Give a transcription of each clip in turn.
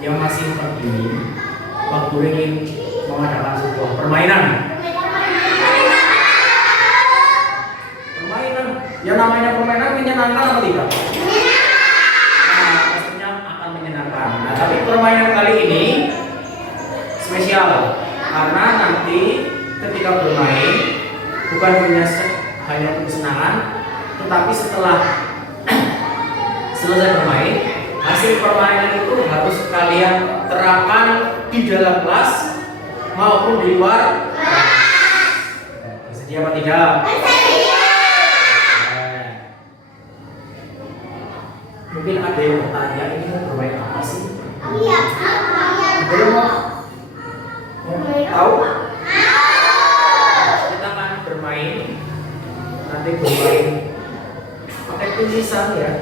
yang masih begini, Pak Guru ingin mengadakan sebuah permainan. Permainan, yang namanya permainan menyenangkan atau tidak? Nah, pastinya akan menyenangkan. Nah, tapi permainan kali ini spesial karena nanti ketika bermain bukan hanya kesenangan, tetapi setelah selesai bermain, hasil permainan itu harus kalian terapkan di dalam kelas maupun di luar. Bersedia apa tidak? Mungkin ada yang bertanya, ini mau bermain apa sih? Belum mau tahu? Kita akan bermain, nanti bermain pakai tulisan ya,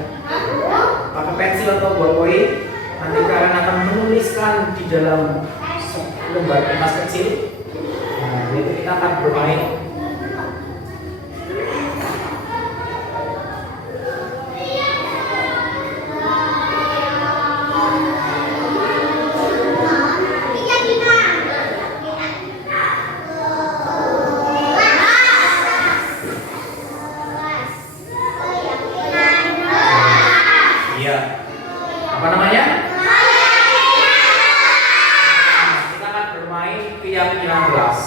pakai pensil atau ballpoint. Nanti kalian akan menuliskan di dalam lembar kertas kecil. Nah, itu kita akan bermain. Apa namanya? Kita akan bermain keyakinan kelas.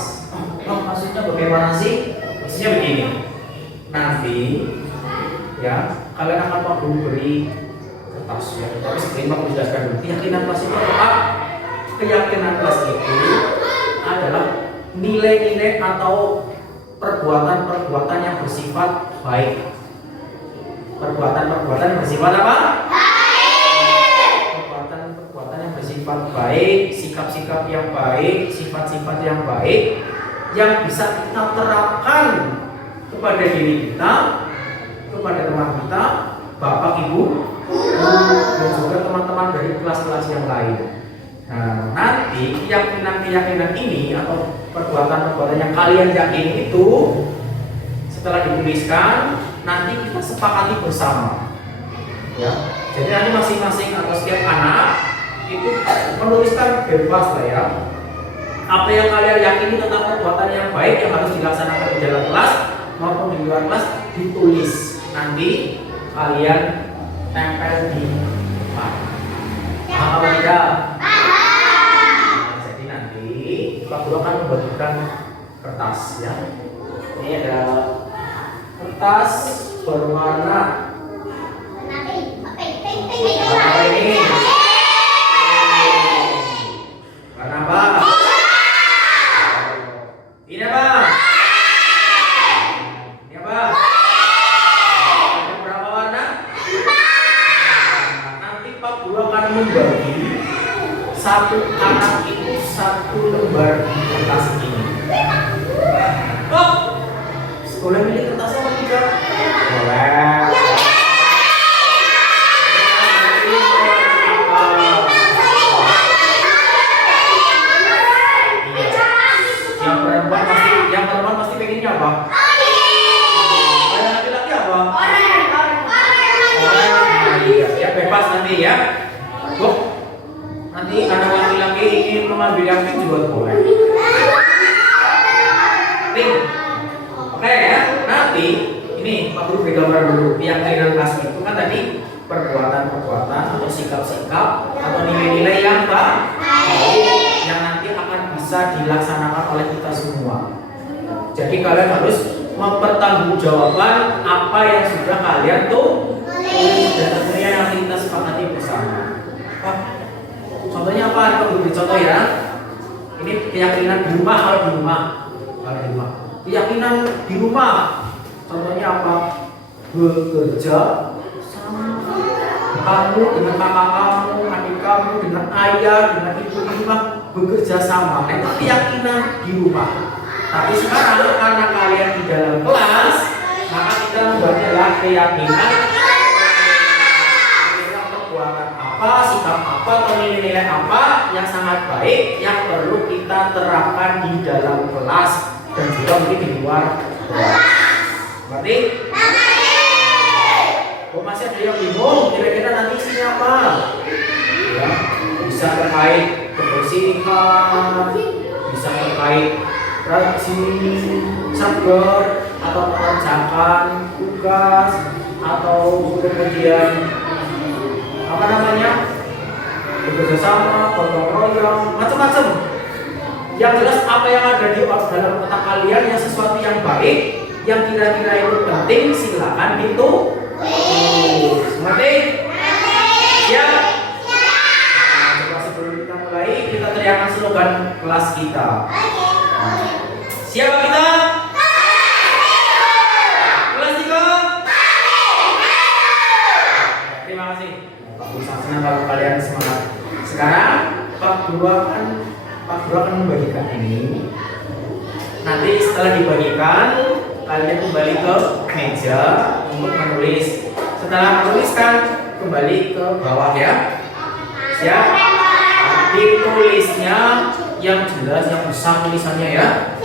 Maksudnya bagaimana sih? Maksudnya begini. Nanti ya kalian akan Pak Guru beri kertas ya. Tapi sebelum Pak Guru jelaskan dulu, keyakinan kelas itu apa? Keyakinan kelas itu adalah nilai-nilai atau perbuatan-perbuatan yang bersifat baik. Perbuatan-perbuatan yang bersifat apa? Sifat baik, sikap-sikap yang baik, sifat-sifat yang baik yang bisa kita terapkan kepada diri kita, kepada teman kita, bapak, ibu, dan juga teman-teman dari kelas-kelas yang lain. Nah, nanti keyakinan-keyakinan ini atau perbuatan-perbuatan yang kalian yakini itu setelah dituliskan, nanti kita sepakati bersama. Ya, jadi nanti masing-masing atau setiap anak itu menuliskan bebas lah ya. Apa yang kalian yakini tentang perbuatan yang baik yang harus dilaksanakan di dalam kelas maupun di luar kelas ditulis. Nanti kalian tempel di depan. Paham apa tidak? Jadi nanti Pak Guru akan membagikan kertas ya. Ini ada kertas berwarna ini. Kenapa? Ini apa? Ini apa? Ada berapa warna? Nanti Pak Guru akan membagi satu anak itu satu lembar kertas ini. Oh, boleh milih kertasnya apa tidak? Boleh. Yang perempuan pasti pengennya apa? Yang laki-laki apa? Iya, ya bebas nanti ya. Bu, nanti anak laki-laki ingin mengambil yang pink juga boleh. Pink. Oke ya, nanti ini Pak Guru beri gambar dulu. Keyakinan kelas itu kan tadi perbuatan-perbuatan atau sikap-sikap atau nilai-nilai yang baik yang nanti akan bisa dilaksanakan oleh kita semua. Jadi kalian harus mempertanggungjawabkan apa yang sudah kalian tulis dan tentunya yang kita sepakati bersama. Contohnya apa? Kita beri contoh ya. Ini keyakinan di rumah kalau di rumah. Keyakinan di rumah. Contohnya apa? Bekerja sama kamu dengan kakak kamu, adik kamu, dengan ayah, dengan ibu di rumah bekerja sama. Itu keyakinan di rumah. Tapi sekarang karena kalian di dalam kelas, maka kita membuatnya keyakinan perbuatan apa, sikap apa, atau nilai-nilai apa yang sangat baik yang perlu kita terapkan di dalam kelas dan juga mungkin di luar kelas. Berarti? Oh, masih ada yang bingung, kira-kira nanti isinya apa? Ya, bisa bisa terkait kebersihan, bisa terkait rajin, sabar, atau mengerjakan tugas, atau kemudian apa namanya, bekerja sama, gotong royong, macam-macam. Yang jelas apa yang ada di dalam otak kalian yang sesuatu yang baik, yang kira-kira itu penting, silakan ditulis. Seperti siap? Nah, coba sebelum kita mulai, kita teriakkan slogan kelas kita. Siapa kita? Kelas 3? Terima kasih. Pak Guru sangat senang kalau kalian semangat. Sekarang Pak Guru akan membagikan ini. Nanti setelah dibagikan, kalian kembali ke meja untuk menulis. Setelah menuliskan, kembali ke bawah ya. Siap? Ditulisnya yang jelas, yang besar tulisannya ya.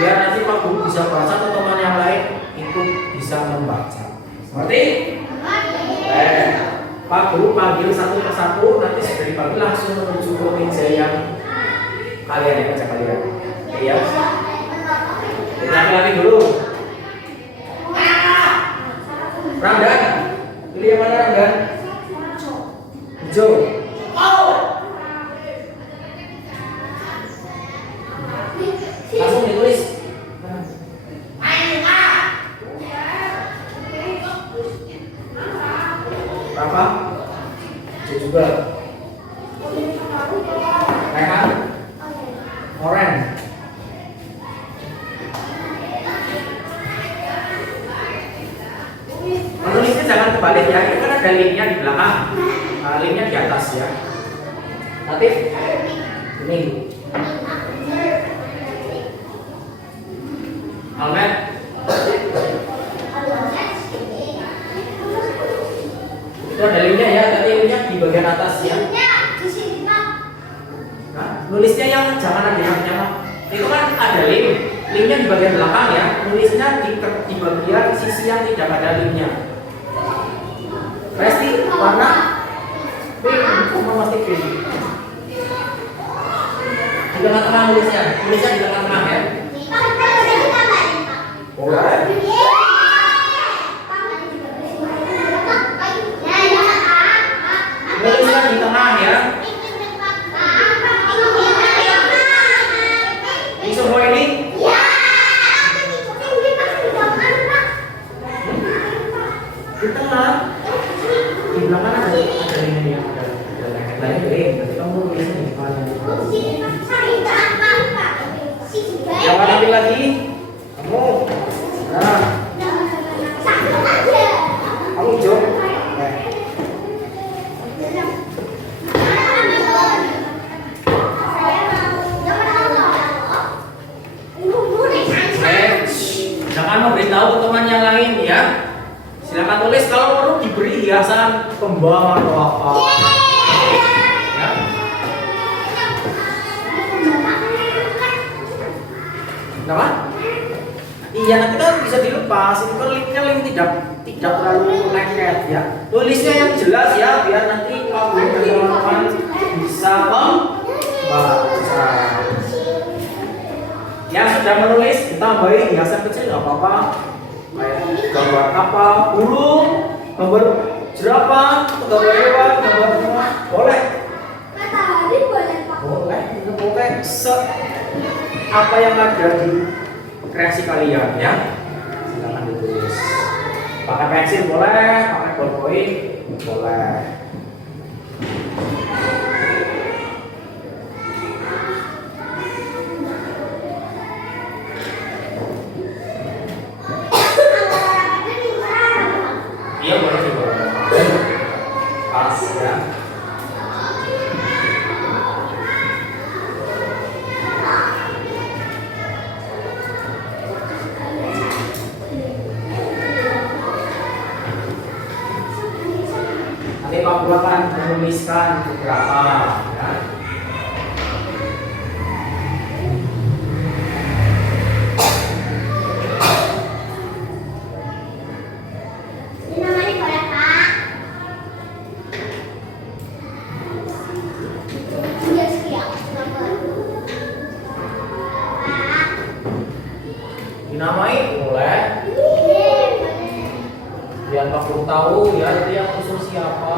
Biar nanti Pak Guru bisa baca atau teman yang lain ikut bisa membaca. Seperti? Pak Guru panggil satu persatu, nanti sudah dipanggil langsung menuju ke meja yang kalian yang baca kalian. Oke ya. Kita lagi dulu. Ramdan, pilih yang mana Ramdan? Hijau. Langsung ditulis. Berapa? Hijau juga. Merah. Orange. Menulisnya jangan kebalik ya, ini kan ada linknya di belakang, linknya di atas ya. Latif, ini. Almet. Itu ada linknya ya, tapi linknya di bagian atas ya. Nah, nulisnya yang jangan ada yang itu kan ada linknya di bagian belakang ya. Nulisnya di bagian sisi yang tidak ada linknya. Resti warna pink, pasti pink. Di tengah-tengah nulisnya di tengah-tengah ya. Boleh. Nulisnya di tengah ya. Ini semua ini? Di tengah. Di belakang ada ini yang ada link. Nanti kamu nulisnya di mana? Yang mana lagi? Kamu. Nah. Kamu hijau. Jangan memberitahu ke teman yang lain ya. Silakan tulis, kalau perlu diberi hiasan kembang atau apa. Ya. Kenapa? Iya, nanti kan bisa dilepas. Itu kan linknya tidak terlalu lengket ya. Tulisnya yang jelas ya, biar nanti kamu dan teman-teman bisa membaca. Yang sudah menulis ditambahin hiasan kecil nggak apa-apa. Kayak gambar apa, burung, gambar jerapah, gambar hewan, gambar bunga, boleh. Boleh, itu boleh. Apa yang ada di kreasi kalian ya, silakan ditulis. Pakai pensil boleh, pakai ballpoint boleh. Iya boleh juga. Pas ya. Nanti Pak Guru akan menuliskan beberapa ya. tahu ya itu yang usul siapa.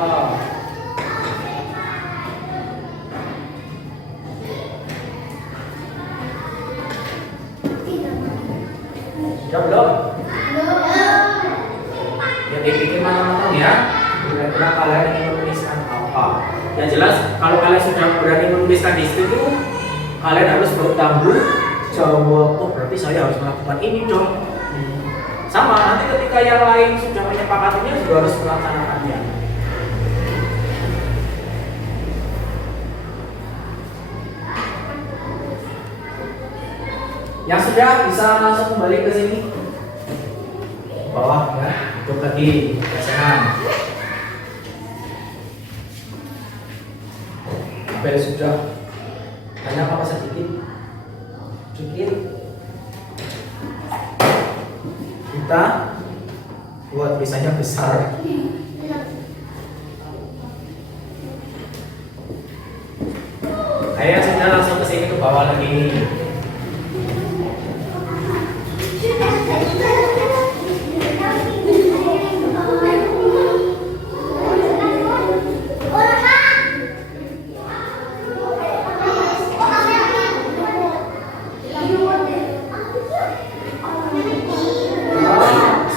Sudah belum? Ya dipikir matang-matang ya. Kira-kira kalian ingin menuliskan apa? Yang jelas kalau kalian sudah berani menuliskan di situ, kalian harus bertanggung jawab. Oh berarti saya harus melakukan ini dong. Sama nanti ketika yang lain sudah menyepakatinya juga harus melaksanakannya. Yang sudah bisa langsung kembali ke sini bawah ya, untuk lagi kesenangan. Apel sudah banyak apa sedikit? Sedikit. Kita buat tulisannya besar. Ayo sudah langsung ke sini ke bawah lagi.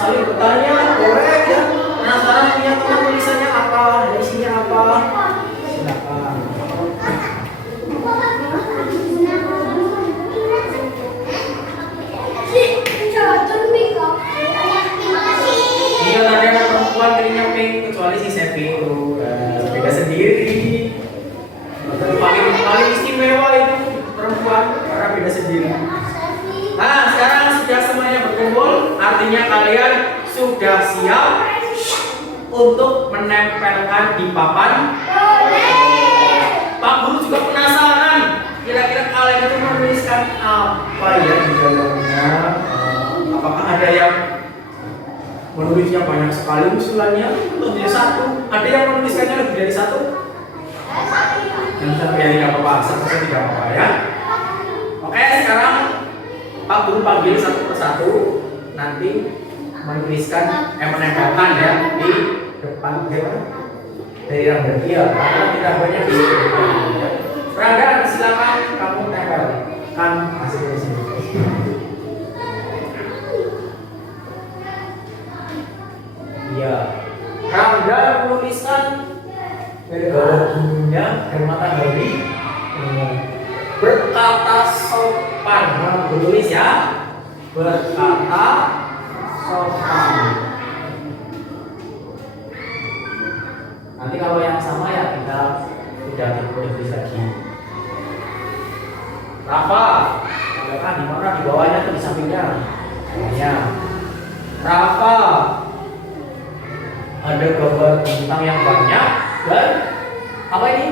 Saling bertanya, boleh ya. Penasaran punya teman tulisannya apa, isinya apa? Silakan. Iya, tadi anak perempuan pilihnya pink, kecuali si Sevi itu beda sendiri. Paling istimewa itu perempuan karena beda sendiri. Nah, sekarang sudah semuanya berkumpul, artinya kalian sudah siap untuk menempelkan di papan. Pak Guru juga penasaran, kira-kira kalian itu menuliskan apa ya di dalamnya? Apakah ada yang menulisnya banyak sekali usulannya atau hanya satu? Ada yang menuliskannya lebih dari satu? Yang satu ya tidak apa-apa, satu saja tidak apa-apa ya. Oke, sekarang Pak Guru panggil satu persatu, nanti menuliskan menempelkan ya di depan dari yang berdia, karena tidak banyak di depan. Rangga, silakan kamu tempelkan hasilnya di sini. Iya, Rangga menuliskan dari bawah gurunya air matahari berkata sopan. Menulis ya, berkata sopan. Nanti kalau yang sama ya kita tidak ditulis lagi. Rafa, kan di mana di bawahnya tuh di sampingnya. Ya. Rafa, ada gambar bintang yang banyak dan apa ini?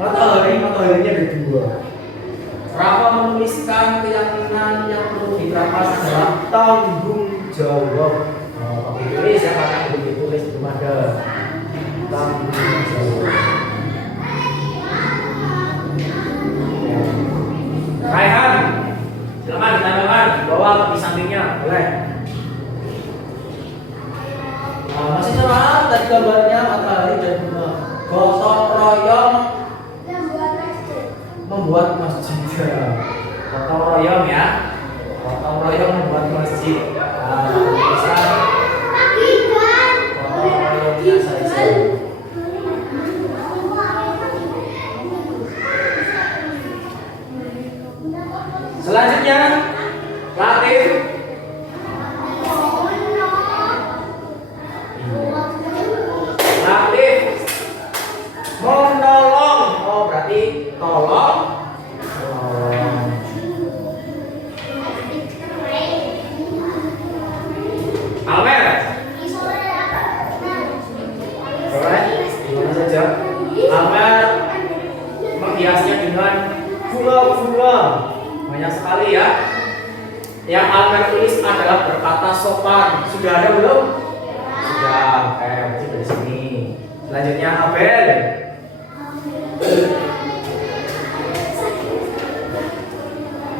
Mataharinya ada dua. Rafa menuliskan keyakinan yang perlu diterapkan adalah tanggung jawab. Ditulis ya, karena ditulis belum ada tanggung jawab. Raihan, silakan ditambahkan di bawah atau di sampingnya, boleh. Masih sama tadi gambarnya matahari dan bunga. Gotong royong membuat masjid. Gotong royong ya. Gotong royong membuat masjid. Bisa gotong royongnya saja. Selanjutnya, Latif. Menolong, oh berarti tolong. Almer, boleh, gimana saja. Almer menghiasnya dengan bunga-bunga, banyak sekali ya. Yang Almer tulis adalah berkata sopan. Sudah ada belum? Sudah, berarti dari sini. Selanjutnya Abel.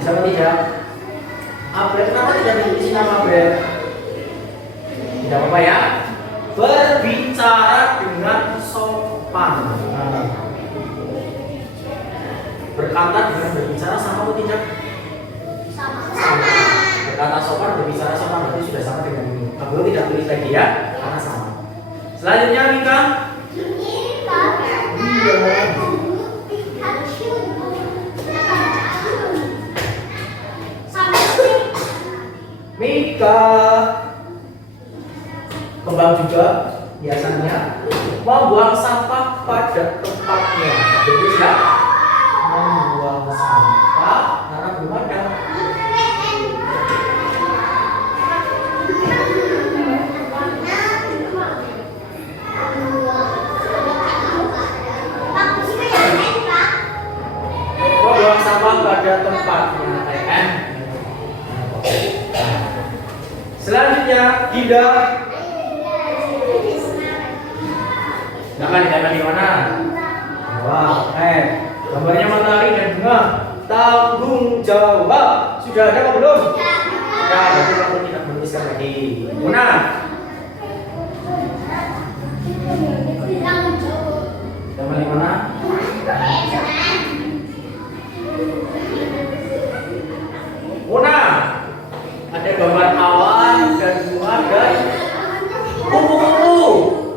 Bisa atau tidak? Abel, kenapa tidak ditulis nama Abel? Tidak apa-apa ya. Berbicara dengan sopan. Berkata dengan berbicara sama atau tidak? Sama. Berkata sopan, berbicara sopan berarti sudah sama dengan ini. Aku tidak tulis lagi ya, karena sama. Selanjutnya Mika. Mika. Kembang juga biasanya membuang sampah pada tempatnya. Jadi ya, membuang sampah karena belum ada. Membuang sampah pada tempatnya, kan? Selanjutnya, Dinda. Jangan di mana? Wah, gambarnya matahari dan bunga. Tanggung jawab. Sudah ada apa belum? Ya, berarti kamu tidak menuliskan lagi. Muna. Gambar di mana? Muna. Ada gambar awan dan bunga dan kupu-kupu.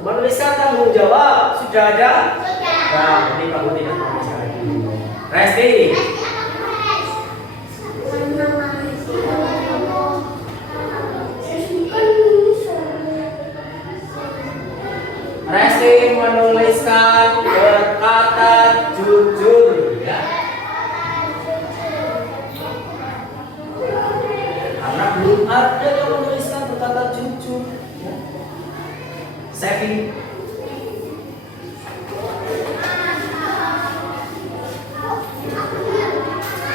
Menuliskan tanggung jawab sudah ada? Nah, ini kamu tidak menuliskan lagi. Resti. Resti menuliskan berkata jujur, ya. Karena belum ada yang menuliskan berkata jujur. Sevi.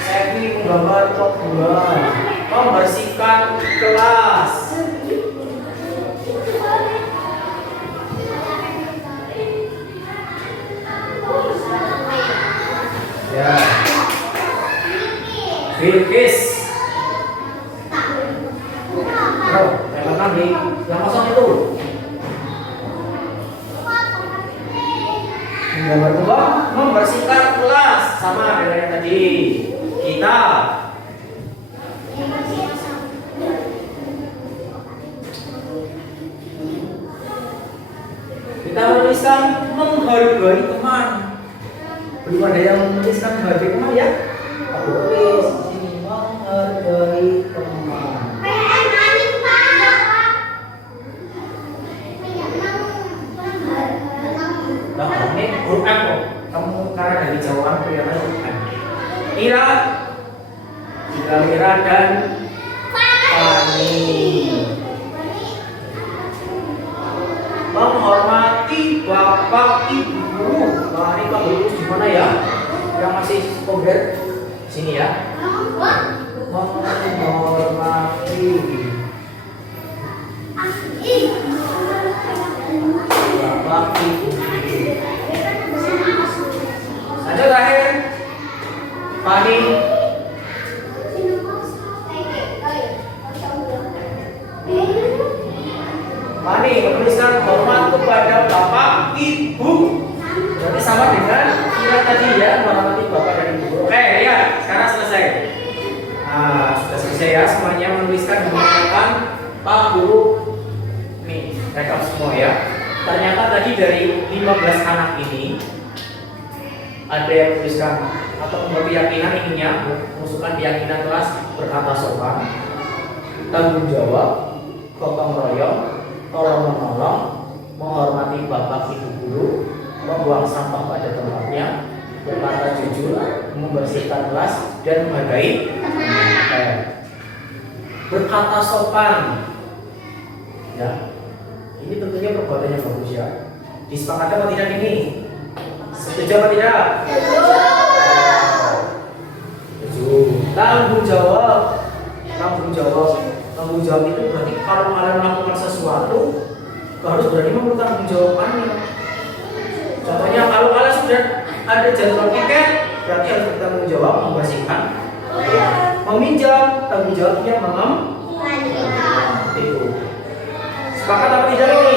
Sevi menggambar bulan, membersihkan kelas. Ya. Bilkis. Oh, yang kosong itu. Gambar kedua, membersihkan kelas sama dengan yang tadi. Kita menuliskan menghargai teman. Belum ada yang menuliskan menghargai teman ya? Aku tulis di sini menghargai teman. Nah, ini huruf M kok. Kamu karena dari jawaban kelihatan huruf M. Mira dan Fani. Menghormati bapak ibu. Nah, ini kamu tulis di mana ya? Yang masih konkret sini ya. Menghormati bapak ibu. Lanjut terakhir, Fani. Fani menuliskan hormat kepada bapak ibu. Berarti sama dengan kira tadi ya, menghormati bapak dan ibu. Oke ya, sekarang selesai. Nah, sudah selesai ya semuanya menuliskan menggunakan Pak Guru. Nih, rekap semua ya. Ternyata tadi dari 15 anak ini ada yang menuliskan atau berkeyakinan ininya mengusulkan keyakinan kelas berkata sopan, tanggung jawab, gotong royong, tolong menolong, menghormati bapak ibu guru, membuang sampah pada tempatnya, berkata jujur, membersihkan kelas dan menghargai berkata sopan. Ya, ini tentunya perbuatan yang bagus ya. Disepakati atau tidak ini? Setuju atau tidak? Setuju. Tanggung jawab. Tanggung jawab itu berarti kalau kalian melakukan sesuatu, harus berani mempertanggungjawabkannya. Contohnya kalau kalian sudah ada jadwal tiket, berarti harus bertanggung jawab membersihkan. Meminjam, tanggung jawabnya itu. Sepakat apa tidak ini?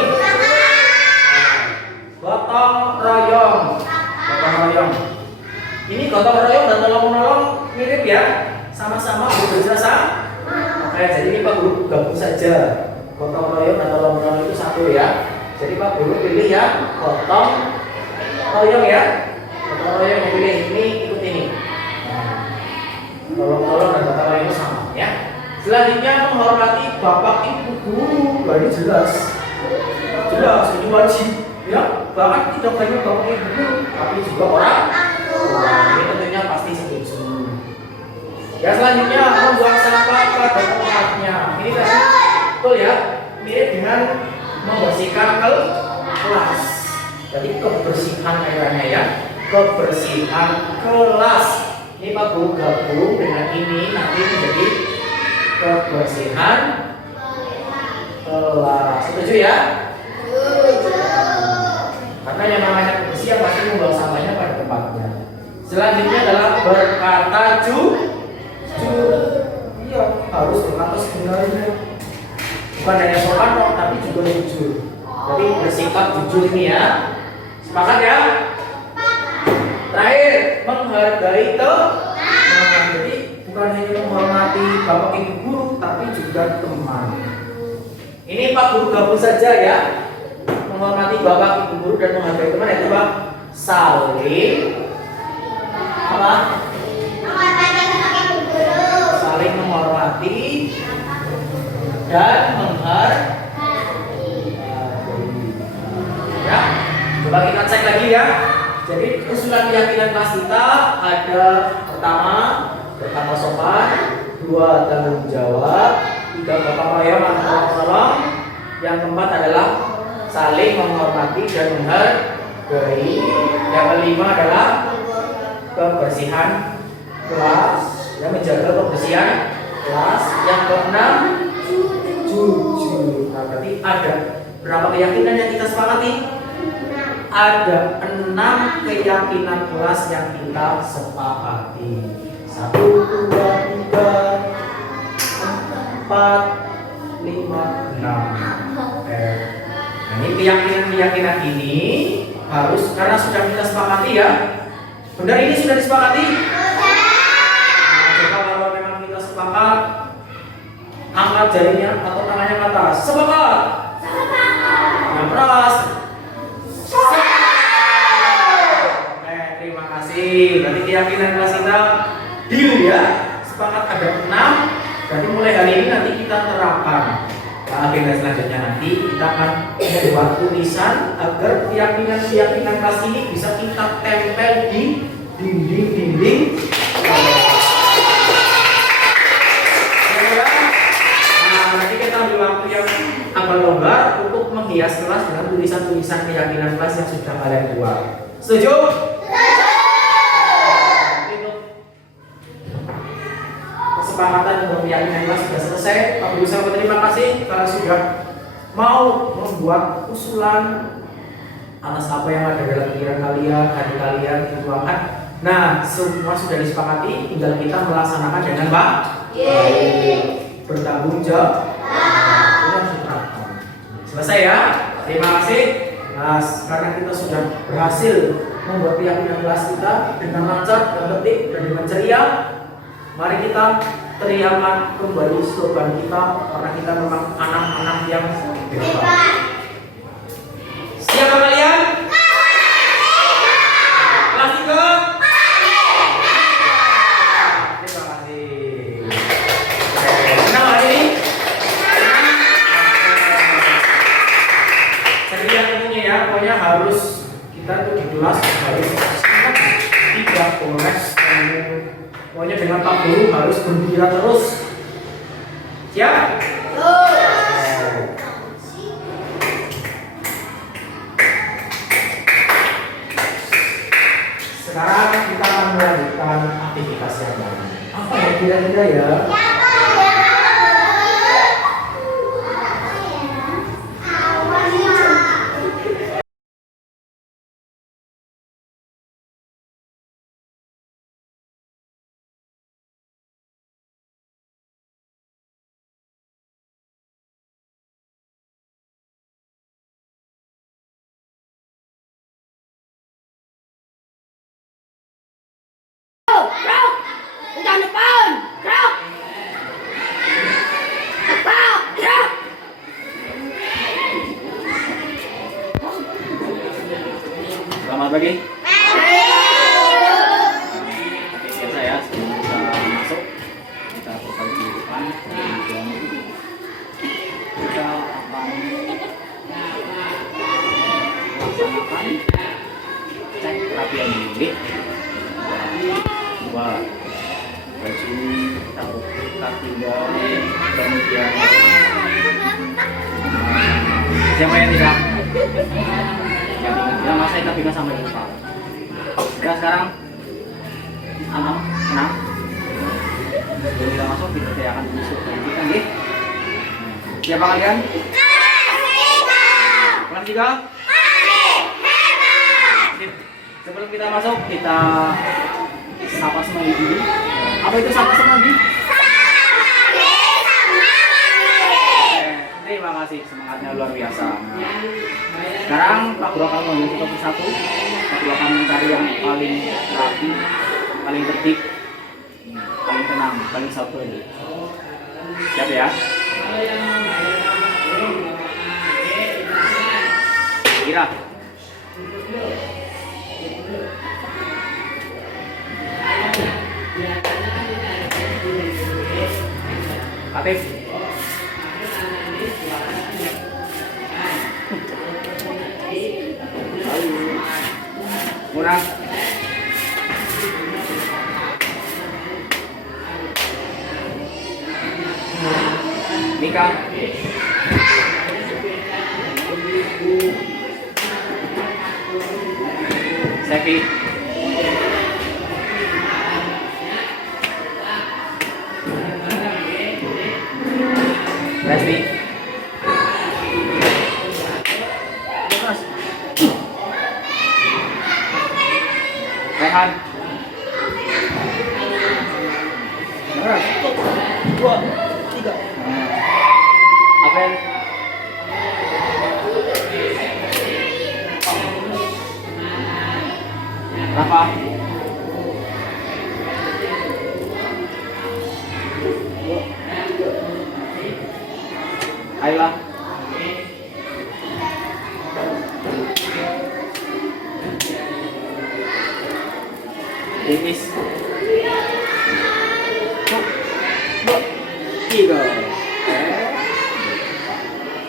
gotong royong. Gotong royong. Ini gotong royong dan tolong menolong mirip ya, sama-sama bekerja sama. Oke, jadi ini Pak Guru gabung saja. Gotong royong dan tolong menolong itu satu ya. Jadi Pak Guru pilih ya gotong royong ya. Gotong royong yang pilih ini ikut ini. Tolong menolong dan gotong royong itu sama ya. Selanjutnya menghormati bapak ibu guru. Ini jelas. Jelas ini wajib ya. Bahkan tidak hanya bapak ibu guru, tapi juga orang tua. Ini tentunya pasti setuju. Ya, selanjutnya membuang sampah pada tempatnya. Ini tadi betul ya, mirip dengan membersihkan kelas. Jadi kebersihan kayaknya ya, kebersihan kelas. Ini Pak Guru gabung dengan ini nanti menjadi kebersihan kelas. Setuju ya? Karena yang namanya kebersihan pasti membuang sampahnya pada tempatnya. Selanjutnya adalah berkata jujur. Iya, harus berkata sebenarnya. Bukan hanya sopan kok, tapi juga jujur. Jadi bersikap jujur ini ya. Sepakat ya? Terakhir, menghargai teman. Jadi bukan hanya menghormati bapak ibu guru, tapi juga teman. Ini Pak Guru gabung saja ya. Menghormati bapak ibu guru dan menghargai teman itu Pak saling apa? Saling menghormati dan menghargai. Ya, coba kita cek lagi ya. Jadi usulan keyakinan kelas kita ada pertama sopan, 2 tanggung jawab, 3 gotong royong atau tolong, yang keempat adalah saling menghormati dan menghargai, yang kelima adalah kebersihan kelas, yang menjaga kebersihan kelas, yang keenam jujur. Nah, berarti ada berapa keyakinan yang kita sepakati? Ada 6 keyakinan kelas yang kita sepakati. 1, 2, 3, 4, 5, 6. Nah, ini keyakinan ini harus karena sudah kita sepakati ya. Benar ini sudah disepakati? Nah, coba kalau memang kita sepakat, angkat jarinya atau tangannya ke atas. Sepakat. Yang keras. Oke, terima kasih. Berarti keyakinan kelas kita deal ya. Sepakat ada 6. Berarti mulai hari ini nanti kita terapkan. Agenda selanjutnya nanti kita akan membuat tulisan agar keyakinan kelas ini bisa kita tempel di dinding. Nah, nanti kita ambil waktu yang agak longgar untuk menghias kelas dengan tulisan-tulisan keyakinan kelas yang sudah kalian buat. Setuju? Kesepakatan untuk keyakinan kelas sudah selesai. Pak Guru saya berterima kasih karena sudah mau membuat usulan atas apa yang ada dalam pikiran kalian, hati kalian dituangkan. Nah, semua sudah disepakati, tinggal kita melaksanakan dengan baik. Bertanggung jawab. Selesai ya. Terima kasih. Nah, sekarang kita sudah berhasil membuat keyakinan kelas kita dengan lancar, dengan tertib, dan dengan ceria. Mari kita teriakan kembali slogan kita karena kita memang anak-anak yang hebat. Siapa kalian? Kelas 3. Terima kasih. Senang hari ini? Ceria tentunya ya, pokoknya harus kita tuh di kelas harus tidak boleh pokoknya dengan Pak Guru harus gembira terus. Siap? Sekarang kita akan melanjutkan aktivitas yang lain. Apa ya kira-kira ya? kemudian siapa yang tidak yang ingat ya masa kita pindah sampai lupa ya sekarang 6 jadi kita masuk kita akan masuk kita nih siapa kalian? Kelas 3? Sebelum kita masuk kita sapa semanggi dulu. Apa itu sapa semanggi? Terima kasih, semangatnya luar biasa. Sekarang Pak Guru akan menunjuk topik satu. Pak Guru akan mencari yang paling rapi, paling tertib, paling tenang, paling sabar. Siap ya? Kira. Aktif. Murah. Mika. Sefi. Leslie. Rehan. Dua, tiga. Apel. Rafa. Ayla. Denis. 3.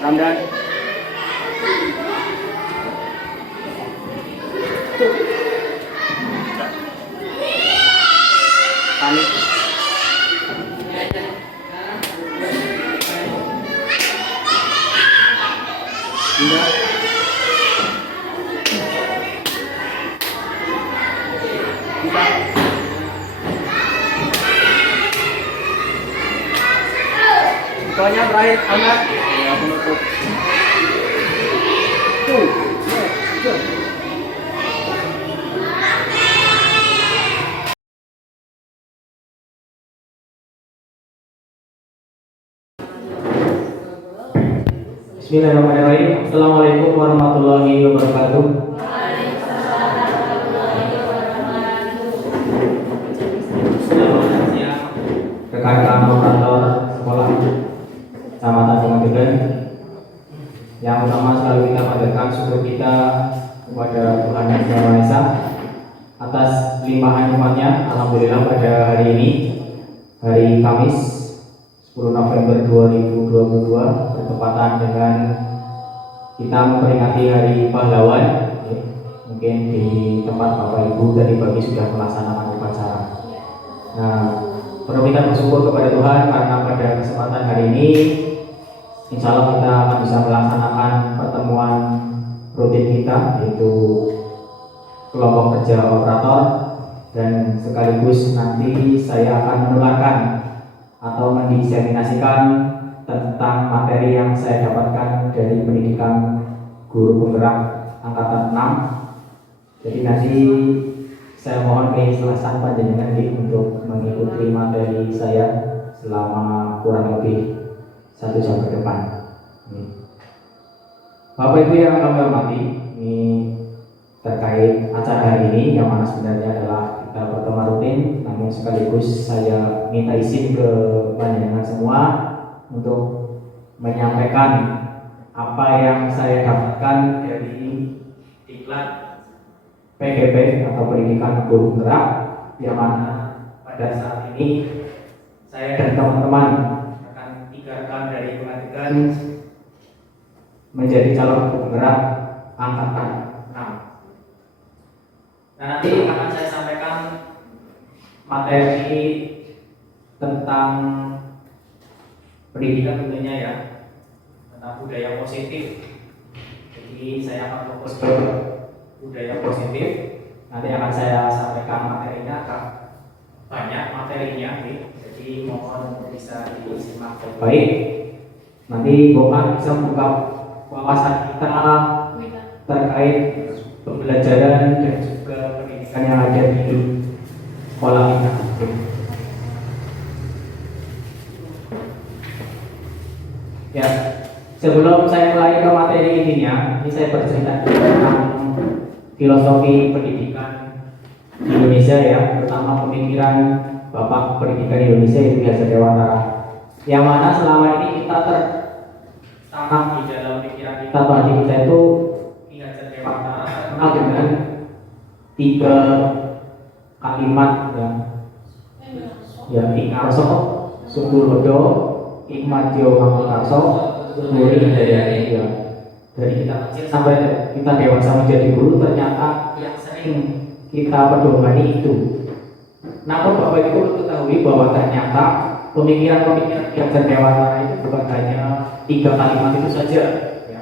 Ramdan. Panik. Indah. Soalnya terakhir anak ya penutup. Tuh. Bismillahirrahmanirrahim. Assalamualaikum warahmatullahi wabarakatuh. Rekan-rekan operator sekolah Kecamatan Sumangketen, yang utama selalu kita panjatkan syukur kita kepada Tuhan Yang Maha Esa atas limpahan umatnya. Alhamdulillah pada hari ini, hari Kamis 10 November 2022, bertepatan dengan kita memperingati Hari Pahlawan. Mungkin di tempat Bapak Ibu tadi pagi sudah melaksanakan upacara. Nah, perlu kita bersyukur kepada Tuhan karena pada kesempatan hari ini insya Allah kita akan bisa melaksanakan pertemuan rutin kita, yaitu kelompok kerja operator, dan sekaligus nanti saya akan menularkan atau mendiseminasikan tentang materi yang saya dapatkan dari pendidikan guru penggerak angkatan 6. Jadi nanti saya mohon keikhlasan panjenengan untuk mengikuti materi saya selama kurang lebih 1 jam ke depan. Bapak Ibu yang kami hormati, ini terkait acara hari ini yang mana sebenarnya adalah kita pertemuan rutin, namun sekaligus saya minta izin ke panjenengan semua untuk menyampaikan apa yang saya dapatkan dari diklat PGP atau Pendidikan Guru Penggerak, yang mana pada saat ini saya dan teman-teman akan 3 rekan dari pengadilan menjadi calon guru penggerak angkatan 6. Dan nanti akan saya sampaikan materi tentang pendidikan tentunya ya, tentang budaya positif. Jadi saya akan fokus ke budaya positif. Nanti akan saya sampaikan materinya, Kak. Banyak materinya, jadi mohon bisa disimak baik. Nanti Bapak bisa membuka wawasan kita terkait pembelajaran dan juga pendidikan yang ada di sekolah kita. Ya, sebelum saya mulai ke materi intinya, ini saya bercerita tentang filosofi pendidikan di Indonesia ya, terutama pemikiran Bapak Pendidikan Indonesia itu Ki Hajar Dewantara. Yang mana selama ini kita tertanam di dalam pikiran kita atau hati kita itu Ki Hajar Dewantara terkenal dengan 3 kalimat ya Ikarso, Sungguhodo, Ikmatio Mangunkarso, Muri Hidayah. Ya. Dari kita kecil sampai kita dewasa menjadi guru, ternyata yang sering kita pedomani itu. Namun Bapak Ibu ketahui bahwa ternyata pemikiran-pemikiran Ki Hajar Dewantara itu bukan hanya 3 kalimat itu saja. Ya.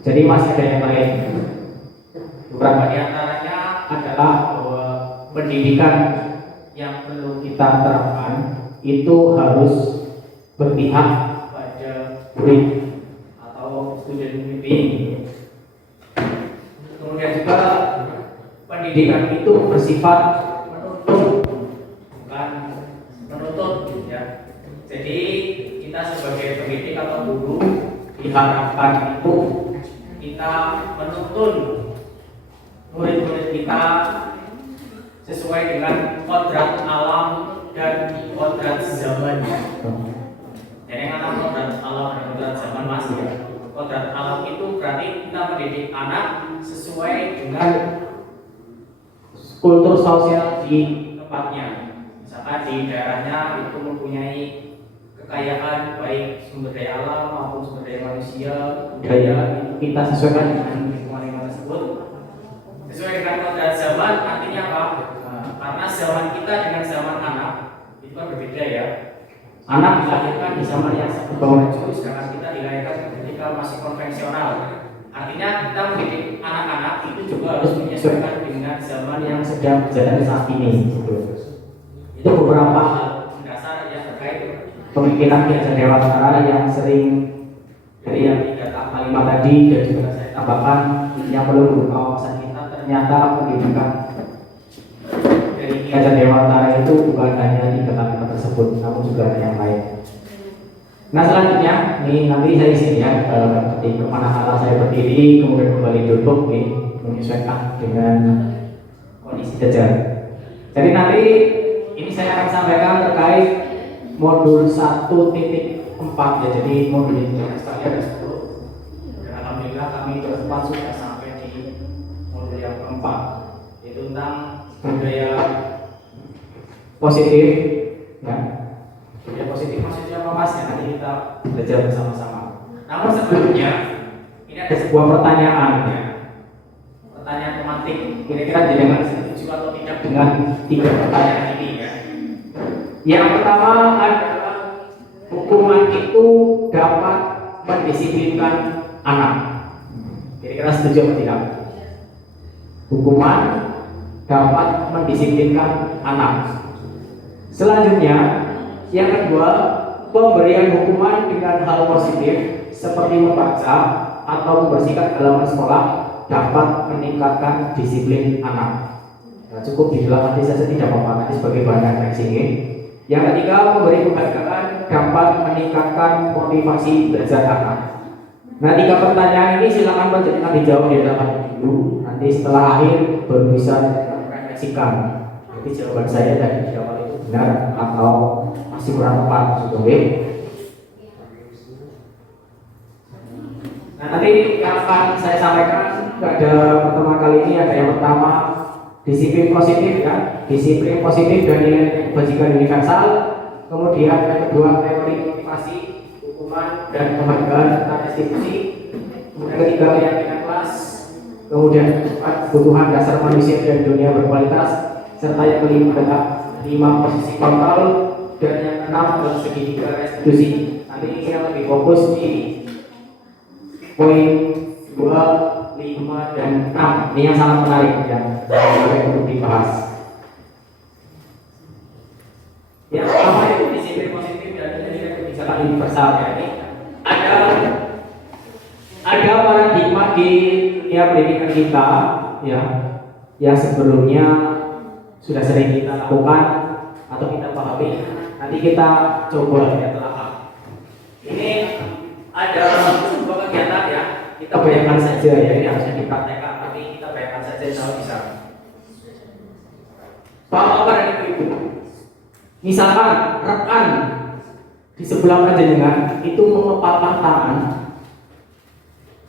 Jadi masih ada yang lain. Beberapa di antaranya adalah bahwa pendidikan yang perlu kita terapkan itu harus berpihak pada murid atau student pembimbing. Kemudian juga pendidikan itu bersifat menuntut, bukan menuntut ya. Jadi kita sebagai pendidik atau guru diharapkan itu kita menuntun murid-murid kita sesuai dengan kodrat alam dan kodrat zaman. Jadi yang anak kodrat alam dan kodrat zaman Mas ya. Kodrat alam itu berarti kita mendidik anak sesuai dengan kultur sosial di tempatnya. Misalkan di daerahnya itu mempunyai kekayaan baik sumber daya alam maupun sumber daya manusia, budaya, kita sesuaikan dengan lingkungan tersebut. Sesuai dengan kodrat zaman artinya apa? Karena zaman kita dengan zaman anak itu kan berbeda ya. Anak dilahirkan di zaman yang sangat maju, sedangkan kita dilahirkan ketika masih konvensional. Artinya kita mendidik anak-anak itu juga harus menyesuaikan dengan zaman yang sedang berjalan saat ini. Itu beberapa hal mendasar yang terkait pemikiran Ki Hajar Dewantara yang sering dari yang 3 kalimat tadi dan juga saya tambahkan yang perlu membuka wawasan kita. Ternyata pendidikan dari Ki Hajar Dewantara itu bukan hanya 3 kalimat tersebut, namun juga ada yang lain. Nah selanjutnya, ini nanti saya isi ya, ketika manakala saya berdiri kemudian kembali duduk, menyesuaikan dengan kondisi jajar. Jadi nanti ini saya akan sampaikan terkait modul 1.4 ya. Jadi modul ini sekali ada 10. Dan alhamdulillah kami berempat sudah sampai di modul yang keempat, yaitu tentang budaya positif ya. Budaya positif maksudnya apa Mas ya? Nanti kita belajar bersama-sama. Namun sebelumnya ini ada sebuah pertanyaan ya. Pertanyaan tematik. Kira-kira jenengan setuju atau tidak dengan 3 pertanyaan ini ya? Yang pertama adalah hukuman itu dapat mendisiplinkan anak. Kira-kira setuju atau tidak? Hukuman dapat mendisiplinkan anak. Selanjutnya, yang kedua, pemberian hukuman dengan hal positif seperti membaca atau membersihkan halaman sekolah dapat meningkatkan disiplin anak. Nah, cukup di dalam hati saja tidak apa-apa, nanti sebagai bahan refleksi ini. Yang ketiga, memberi penghargaan dapat meningkatkan motivasi belajar anak. Nah, 3 pertanyaan ini silakan penjelasan dijawab di dalam hati dulu. Nanti setelah akhir baru bisa refleksikan. Jadi jawaban saya dari awal itu benar atau masih kurang tepat, sudah. Nah, nanti yang akan saya sampaikan pada pertemuan kali ini ada yang pertama disiplin positif ya, disiplin positif dan nilai kebajikan universal. Kemudian yang kedua teori motivasi, hukuman dan penghargaan serta restitusi. Kemudian ketiga keyakinan kelas. Kemudian kebutuhan dasar manusia dan dunia berkualitas. Serta yang kelima adalah 5 posisi kontrol dan yang keenam adalah segitiga restitusi. Nanti saya lebih fokus di poin 2, 5, dan 6. Ini yang sangat menarik yang untuk dibahas. Yang pertama itu disiplin positif dan manajemen kebijakan universal. Ya, ini ada paradigma di dunia pendidikan kita, ya, yang sebelumnya sudah sering kita lakukan atau kita pahami. Nanti kita coba ya telah. Ini ada sebuah kegiatan ya. Kita bayangkan saja ya, ini harusnya dipraktekkan, tapi kita bayangkan saja kalau bisa. Bapak dan Ibu, misalkan rekan di sebelah panjenengan itu mengepalkan tangan.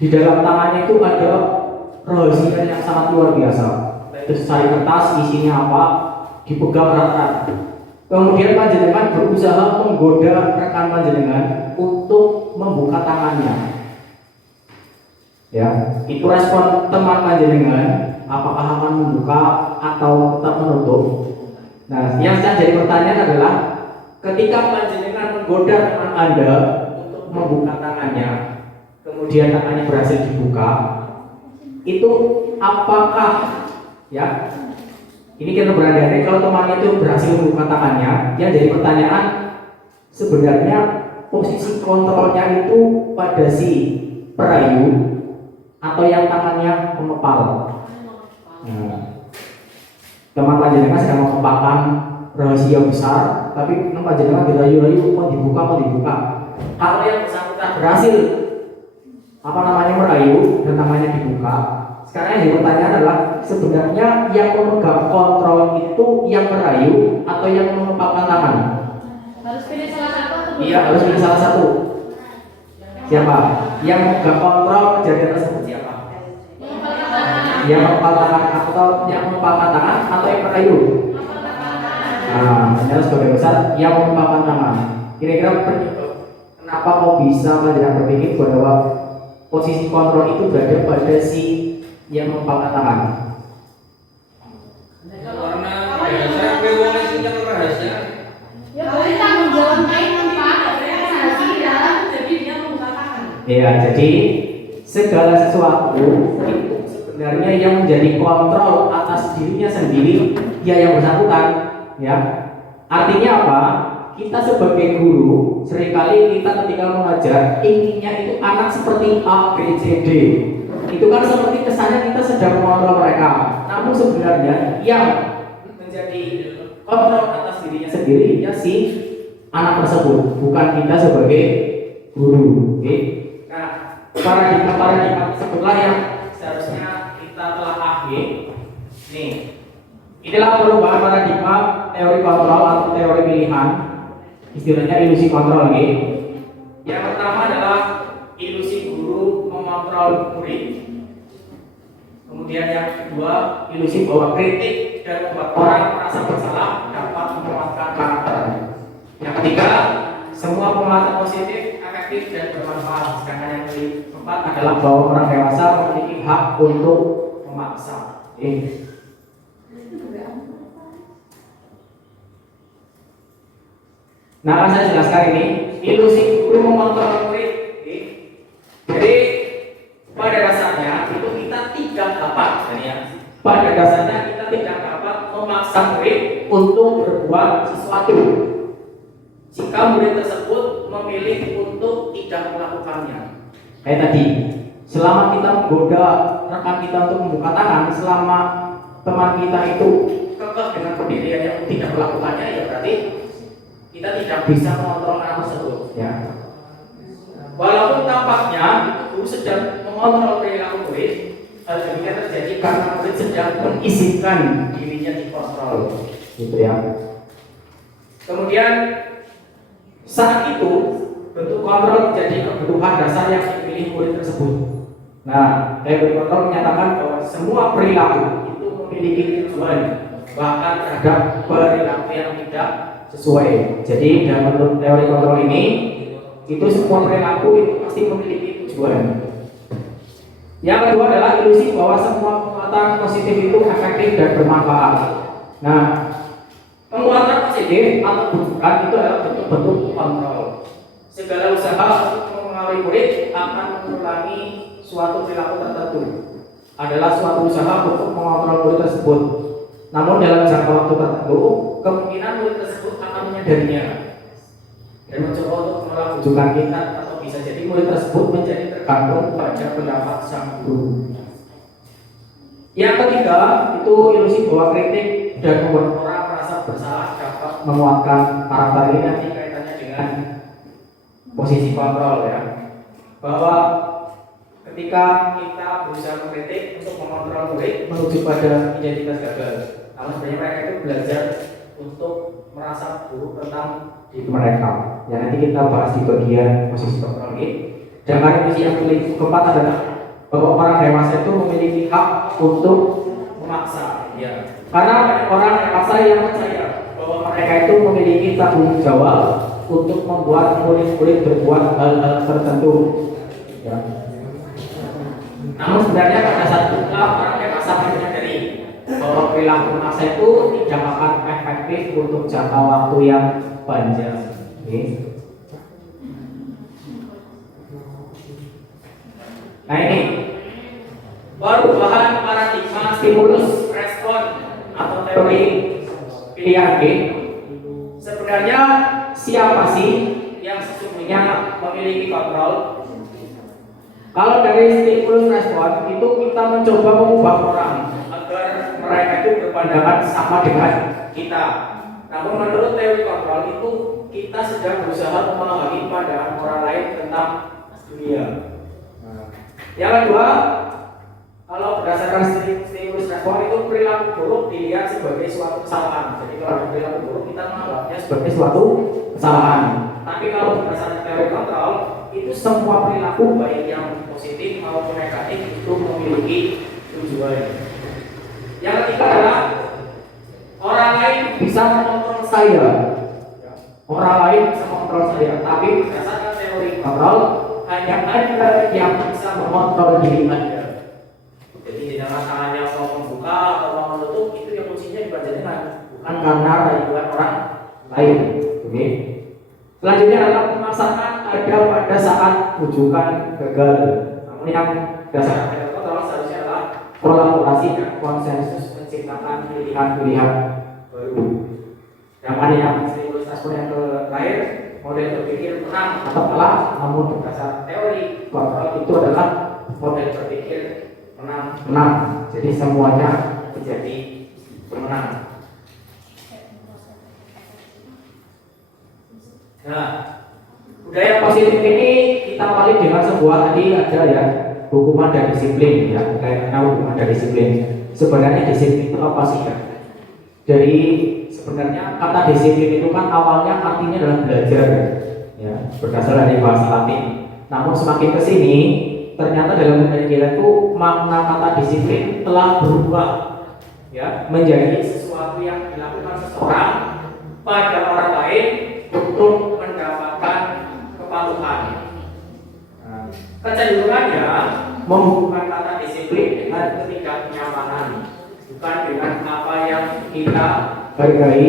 Di dalam tangannya itu ada rahasia yang sangat luar biasa. Itu secari kertas, isinya apa, dipegang erat-erat. Kemudian panjenengan berusaha menggoda rekan panjenengan untuk membuka tangannya. Ya, itu respon teman panjenengan, apakah akan membuka atau tetap menutup. Nah, yang jadi pertanyaan adalah ketika panjenengan menggoda teman Anda untuk membuka tangannya, kemudian tangannya berhasil dibuka, itu apakah ya? Ini kita berandai kalau temannya itu berhasil membuka tangannya, yang jadi pertanyaan sebenarnya posisi kontrolnya itu pada si perayu atau yang tangannya mengepal. Nah, teman panjenengan sedang mengepalkan rahasia besar, tapi teman panjenengan dirayu-rayu mau dibuka. Kalau yang bersangkutan berhasil merayu dan tangannya dibuka, sekarang yang pertanyaan adalah sebenarnya yang memegang kontrol itu yang merayu atau yang mengepalkan tangan? Harus pilih salah satu atau Iya, harus pilih salah satu. Siapa? Yang memegang kontrol kejadian tersebut siapa? Yang mengepalkan tangan atau yang mengepalkan tangan atau yang merayu? Nah, ternyata sebagai besar yang mengepalkan tangan. Kira-kira kenapa kok bisa panjenengan berpikir bahwa posisi kontrol itu berada pada si yang mengepalkan tangan? Karena saya wong sing yang rahasia. ya boleh tanggung jawab main Pak. Rahasia jadi dia membuka tangan. Ya, jadi segala sesuatu itu sebenarnya yang menjadi kontrol atas dirinya sendiri ya yang bersangkutan, ya. Artinya apa? Kita sebagai guru seringkali kita ketika mengajar inginnya itu anak seperti A, B, C, D. Itu kan seperti kesannya kita sedang mengontrol mereka. Namun sebenarnya yang menjadi kontrol atas dirinya sendiri ya si anak tersebut, bukan kita sebagai guru. Oke? Nah, paradigma sebutlah yang seharusnya kita telah ahli. Nih, inilah perubahan paradigma teori kontrol atau teori pilihan. Istilahnya ilusi kontrol lagi. Yang pertama adalah ilusi guru mengontrol murid. Kemudian yang kedua, ilusi bahwa kritik dan membuat orang merasa bersalah dapat menguatkan karakter. Yang ketiga, semua penguatan positif, efektif dan bermanfaat. Sedangkan yang keempat adalah bahwa orang dewasa memiliki hak untuk memaksa. Nah, akan saya jelaskan ini ilusi guru mengontrol murid. Jadi pada dasarnya itu kita tidak dapat, ya. Pada dasarnya kita tidak dapat memaksa murid untuk berbuat sesuatu jika murid tersebut memilih untuk tidak melakukannya. Kayak tadi, selama kita menggoda rekan kita untuk membuka tangan, selama teman kita itu kekeh dengan pendiriannya untuk tidak melakukannya, ya berarti kita tidak bisa mengontrol anak tersebut, ya. Walaupun tampaknya guru sedang mengontrol perilaku murid, hal demikian terjadi karena murid sedang mengizinkan dirinya dikontrol, gitu ya. Kemudian saat itu bentuk kontrol menjadi kebutuhan dasar yang dimiliki murid tersebut. Nah, teori kontrol menyatakan bahwa semua perilaku itu memiliki tujuan, bahkan terhadap perilaku yang tidak sesuai. Jadi dalam menurut teori kontrol ini itu semua perilaku itu pasti memiliki tujuan. Yang kedua adalah ilusi bahwa semua penguatan positif itu efektif dan bermanfaat. Nah, penguatan positif positif atau bukan itu adalah bentuk-bentuk kontrol. Segala usaha untuk mempengaruhi murid akan mengulangi suatu perilaku tertentu adalah suatu usaha untuk mengontrol murid tersebut. Namun dalam jangka waktu tertentu, kemungkinan murid tersebut akan menyadarinya dan mencoba untuk menolak bujukan kita, atau bisa jadi murid tersebut menjadi tergantung pada pendapat sang guru. Yang ketiga, itu ilusi bahwa kritik dan membuat orang merasa bersalah dapat menguatkan karakter ini. Nanti kaitannya dengan posisi kontrol ya, bahwa ketika kita berusaha mengkritik untuk mengontrol murid menuju pada identitas gagal, namun sebenarnya mereka itu belajar untuk merasa buruk tentang diri mereka. Ya, nanti kita bahas di bagian posisi kontrol ini. Dan ilusi yang keempat adalah bahwa orang dewasa itu memiliki hak untuk memaksa. Ya, karena orang dewasa yang percaya bahwa mereka itu memiliki tanggung jawab untuk membuat murid-murid berbuat hal-hal tertentu. Ya. Namun sebenarnya pada saat itu orang dewasa menyadari bahwa perilaku memaksa itu tidak akan efektif untuk jangka waktu yang panjang. Okay. Nah ini perubahan paradigma stimulus respon atau teori pilihan B. Sebenarnya siapa sih yang sesungguhnya memiliki kontrol? Kalau dari stimulus respon itu kita mencoba mengubah orang agar mereka itu berpandangan sama dengan kita. Namun menurut teori kontrol itu kita sedang berusaha memahami pandangan orang lain tentang dunia. Yang kedua, kalau berdasarkan stimulus respon itu perilaku buruk dilihat sebagai suatu kesalahan. Jadi kalau ada perilaku buruk kita menganggapnya sebagai suatu kesalahan. Tapi kalau berdasarkan teori kontrol itu semua perilaku baik yang positif maupun negatif itu memiliki tujuan. Yang ketiga adalah orang lain bisa mengontrol saya. Orang lain bisa mengontrol saya, tapi berdasarkan teori kontrol hanya Anda yang bisa mengontrol diri Anda. Jadi di dalam tangannya mau membuka atau mau menutup itu yang kuncinya di panjenengan, bukan karena rayuan orang lain. Oke. Selanjutnya adalah pemaksaan ada pada saat rujukan gagal. Namun yang berdasarkan teori kontrol seharusnya adalah kolaborasi dan konsensus menciptakan pilihan-pilihan baru. Yang mana yang stimulus respon yang terakhir, model berpikir menang atau kalah, namun berdasarkan teori kontrol itu adalah model berpikir menang. Jadi semuanya menjadi pemenang. Nah, budaya positif ini kita awali dengan sebuah tadi ada ya hukuman dan disiplin ya, kaitannya hukuman dan disiplin. Sebenarnya disiplin itu apa sih ya? Dari sebenarnya kata disiplin itu kan awalnya artinya adalah belajar ya, berdasar dari bahasa Latin. Namun semakin ke sini ternyata dalam budaya kita itu makna kata disiplin telah berubah ya menjadi sesuatu yang dilakukan seseorang pada orang lain untuk mendapatkan kepatuhan. Nah, kecenderungannya menghubungkan kata disiplin dengan ketidaknyamanan, bukan dengan apa yang kita hargai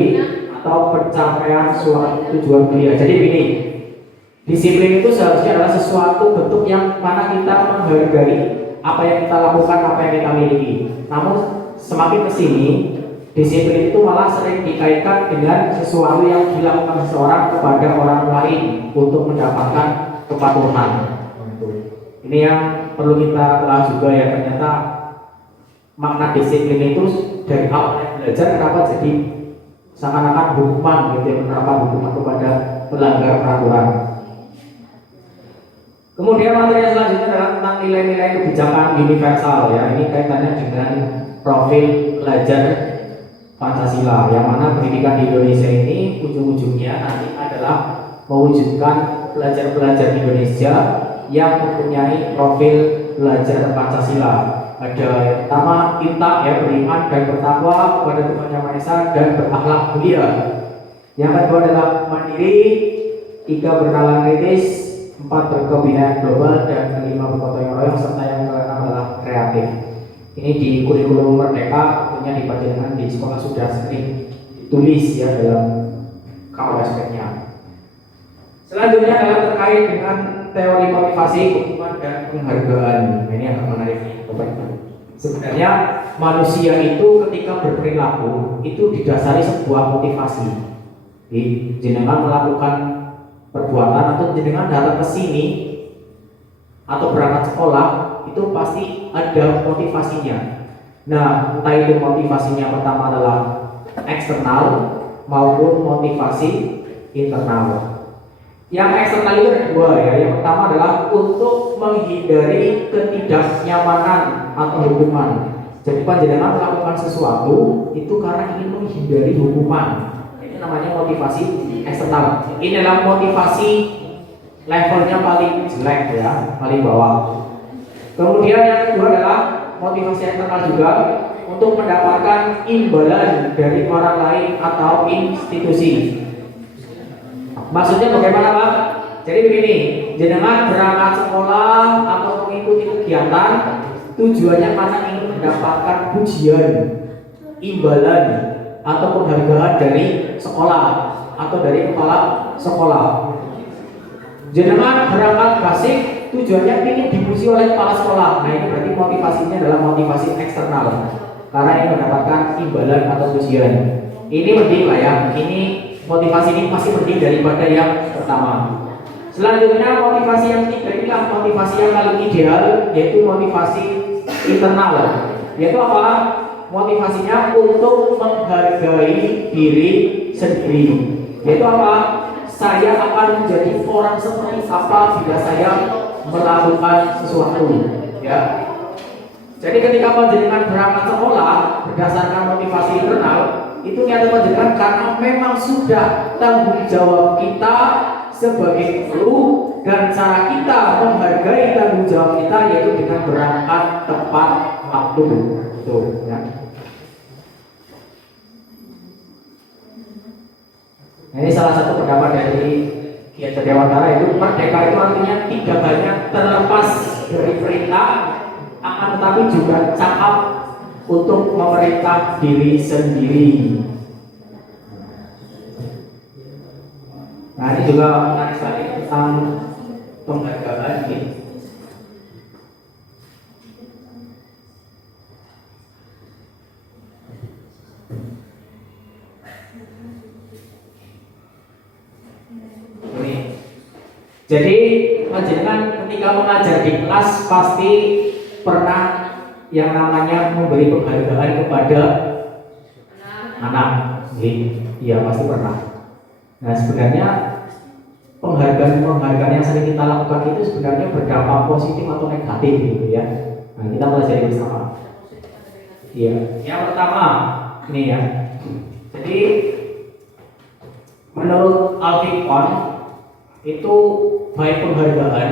atau pencapaian suatu tujuan kuliah. Jadi begini, disiplin itu seharusnya adalah sesuatu bentuk yang mana kita menghargai apa yang kita lakukan, apa yang kita miliki. Namun semakin kesini disiplin itu malah sering dikaitkan dengan sesuatu yang dilakukan seseorang kepada orang lain untuk mendapatkan kepatuhan. Ini yang perlu kita telah juga ya, ternyata makna disiplin itu dari awal belajar kenapa jadi seakan-akan hukuman gitu ya, menerapkan hukuman kepada pelanggar peraturan. Kemudian materi selanjutnya adalah tentang nilai-nilai kebijakan universal ya. Ini kaitannya dengan profil pelajar Pancasila, yang mana pendidikan di Indonesia ini ujung-ujungnya nanti adalah mewujudkan pelajar-pelajar Indonesia yang mempunyai profil pelajar Pancasila. Ada yang pertama intak ya, beriman dan bertakwa kepada Tuhan Yang Maha Esa dan berakhlak mulia. Yang kedua adalah mandiri, 3 bernalar kritis, 4 berkebinaan global, dan 5 bergotong royong, serta yang keenam adalah kreatif. Ini di kurikulum Merdeka, tentunya di panjenengan di sekolah sudah sering ditulis ya dalam kalau aspeknya. Selanjutnya adalah terkait dengan teori motivasi, hukuman dan penghargaan. Nah, ini agak menarik. Sebenarnya manusia itu ketika berperilaku itu didasari sebuah motivasi. Jadi, jenengan melakukan perbuatan atau jenengan datang ke sini atau berangkat sekolah itu pasti ada motivasinya. Nah, entah itu motivasinya pertama adalah eksternal maupun motivasi internal. Yang eksternal itu ada dua ya. Yang pertama adalah untuk menghindari ketidaknyamanan atau hukuman. Jadi panjenengan melakukan sesuatu itu karena ingin menghindari hukuman. Ini namanya motivasi eksternal. Ini adalah motivasi levelnya paling jelek ya, paling bawah. Kemudian yang kedua adalah motivasi internal juga untuk mendapatkan imbalan dari orang lain atau institusi. Maksudnya bagaimana Pak? Jadi begini, jenengan berangkat sekolah atau mengikuti kegiatan tujuannya karena ingin mendapatkan pujian, imbalan atau penghargaan dari sekolah atau dari kepala sekolah. Jenengan berangkat basic tujuannya ingin dipuji oleh kepala sekolah. Nah ini berarti motivasinya adalah motivasi eksternal karena ingin mendapatkan imbalan atau pujian. Ini mending lah ya. Ini motivasi ini masih mending daripada yang pertama. Selanjutnya motivasi yang ketiga inilah motivasi yang paling ideal, yaitu motivasi internal. Yaitu apa? Motivasinya untuk menghargai diri sendiri. Yaitu apa? Saya akan menjadi orang seperti apa bila saya melakukan sesuatu. Ya. Jadi ketika panjenengan berangkat sekolah berdasarkan motivasi internal, itu niat panjenengan karena memang sudah tanggung jawab kita sebagai guru dan cara kita menghargai tanggung jawab kita yaitu dengan berangkat tepat waktu. Tuh, ya. Nah, ini salah satu pendapat dari Ki Hajar Dewantara itu merdeka itu artinya tidak banyak terlepas dari perintah, akan tetapi juga cakap untuk memerintah diri sendiri. Nah ini juga menarik sekali tentang penghargaan ini. Jadi panjenengan ketika mengajar di kelas pasti pernah yang namanya memberi penghargaan kepada anak. Iya pasti pernah. Nah sebenarnya penghargaan yang sering kita lakukan itu sebenarnya berdampak positif atau negatif gitu ya. Nah kita pelajari bersama. Iya. Yang pertama ini ya. Jadi menurut Alkifon itu baik penghargaan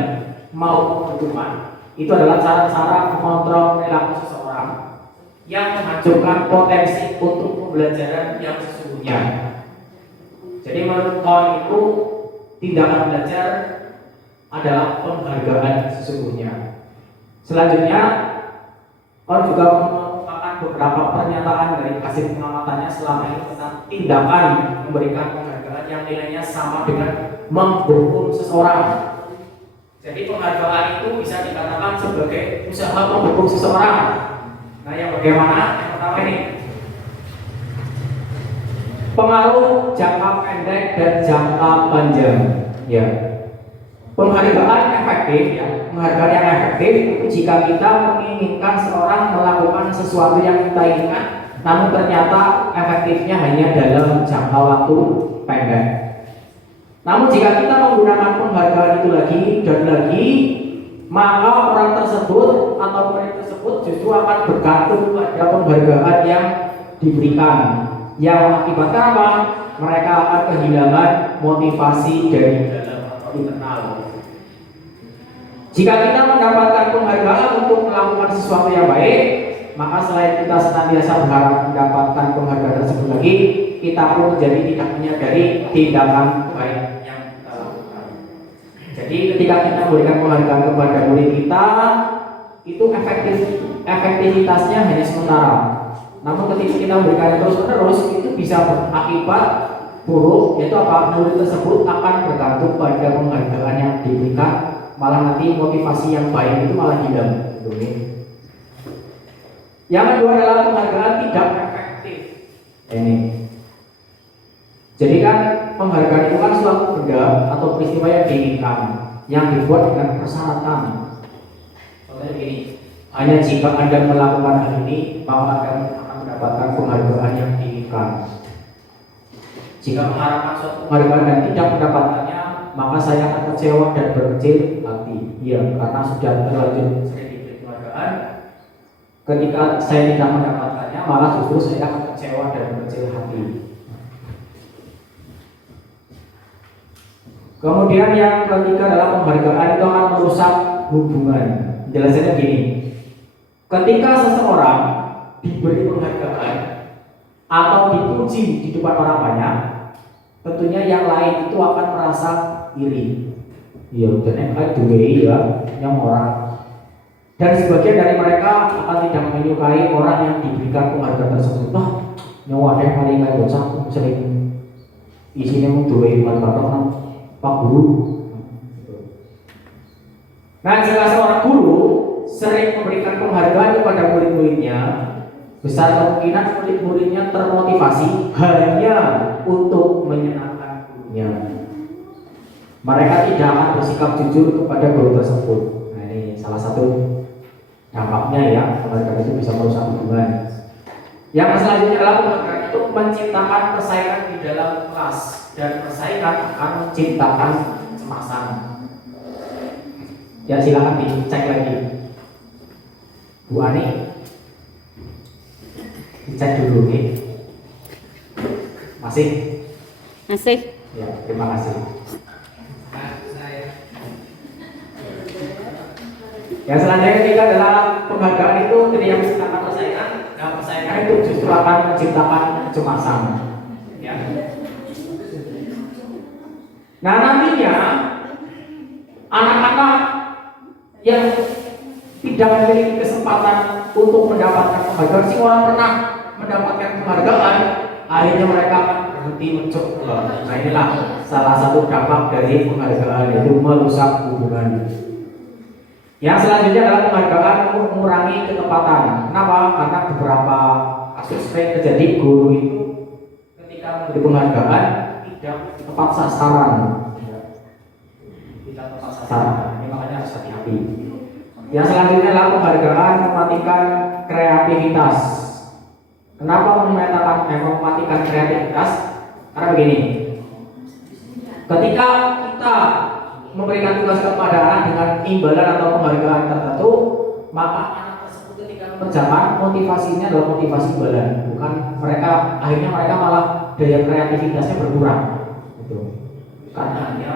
maupun hukuman itu adalah cara-cara mengontrol perilaku seseorang yang menghancurkan potensi untuk pembelajaran yang sesungguhnya. Jadi menurut Kon itu tindakan belajar adalah penghargaan sesungguhnya. Selanjutnya Kon juga merupakan beberapa pernyataan dari hasil pengamatannya selama ini tentang tindakan memberikan penghargaan yang nilainya sama dengan menghukum seseorang. Jadi penghargaan itu bisa dikatakan sebagai usaha menghukum seseorang. Nah yang bagaimana? Yang pertama ini pengaruh jangka pendek dan jangka panjang. Ya, penghargaan efektif ya. Penghargaan yang efektif itu jika kita menginginkan seorang melakukan sesuatu yang kita inginkan, namun ternyata efektifnya hanya dalam jangka waktu pendek. Namun jika kita menggunakan penghargaan itu lagi dan lagi, maka orang tersebut atau murid tersebut justru akan bergantung pada penghargaan yang diberikan. Yang mengakibatkan apa? Mereka akan kehilangan motivasi dari dalam internal. Jika kita mendapatkan penghargaan untuk melakukan sesuatu yang baik, maka selain kita senantiasa berharap mendapatkan penghargaan tersebut lagi, kita pun menjadi tidak menyadari tindakan baik yang kita lakukan. Jadi ketika kita memberikan penghargaan kepada murid kita, itu efektivitasnya hanya sementara. Namun ketika kita memberikan terus-menerus, itu bisa berakibat buruk, yaitu apa? Murid tersebut akan bergantung pada penghargaan yang diberikan, malah nanti motivasi yang baik itu malah hilang. Yang kedua adalah penghargaan tidak efektif. Ini. Jadi kan penghargaan itu kan suatu benda atau peristiwa yang diinginkan, yang dibuat dengan persyaratan. Contohnya gini, hanya jika Anda melakukan hal ini, maka Anda akan mendapatkan penghargaan yang diinginkan. Jika mengharapkan suatu penghargaan dan tidak mendapatkannya, maka saya akan kecewa dan berkecil hati. Iya, karena sudah terlanjur sering diberi penghargaan. Ketika saya tidak mendapatkannya, malah justru saya akan kecewa dan berkecil hati. Kemudian yang ketiga adalah penghargaan itu akan merusak hubungan. Jelasannya gini, ketika seseorang diberi penghargaan atau dipuji di depan orang banyak, tentunya yang lain itu akan merasa iri. Iya, dan duwe ya, yang orang. Dan sebagian dari mereka akan tidak menyukai orang yang diberikan penghargaan tersebut. Nah, nyawa deh paling kayak bocah sering isinya mau duwe penghargaan Pak Guru. Nah, jika seorang guru sering memberikan penghargaan kepada murid-muridnya, besar kemungkinan murid-muridnya termotivasi hanya untuk menyenangkan gurunya. Mereka tidak akan bersikap jujur kepada guru tersebut. Nah, ini salah satu dampaknya ya, penghargaan itu bisa merusak hubungan. Yang selanjutnya adalah penghargaan itu menciptakan persaingan di dalam kelas, dan persaingan akan menciptakan kecemasan. Ya, silakan dicek lagi. Bu Ani, dicek dulu nih. Masih? Masih. Ya, terima kasih. Yang selanjutnya ketiga adalah penghargaan itu tidak menciptakan persaingan. Nah, persaingan itu justru akan menciptakan kecemasan. Ya. Nah, nantinya anak-anak yang tidak memiliki kesempatan untuk mendapatkan penghargaan, si orang pernah mendapatkan penghargaan, akhirnya mereka berhenti mencoba. Nah, inilah salah satu dampak dari penghargaan, yaitu merusak hubungan. Yang selanjutnya adalah penghargaan untuk mengurangi ketepatan. Kenapa? Karena beberapa kasus sering terjadi guru itu ketika memberi penghargaan tidak tepat sasaran. Tidak tepat sasaran. Ini makanya harus hati-hati. Yang selanjutnya adalah penghargaan mematikan kreativitas. Kenapa mematikan kreativitas? Karena begini, ketika kita memberikan tugas kepada anak dengan imbalan atau penghargaan tertentu, maka anak tersebut ketika mengerjakan motivasinya adalah motivasi imbalan, bukan akhirnya mereka malah daya kreativitasnya berkurang. Gitu. Karena dia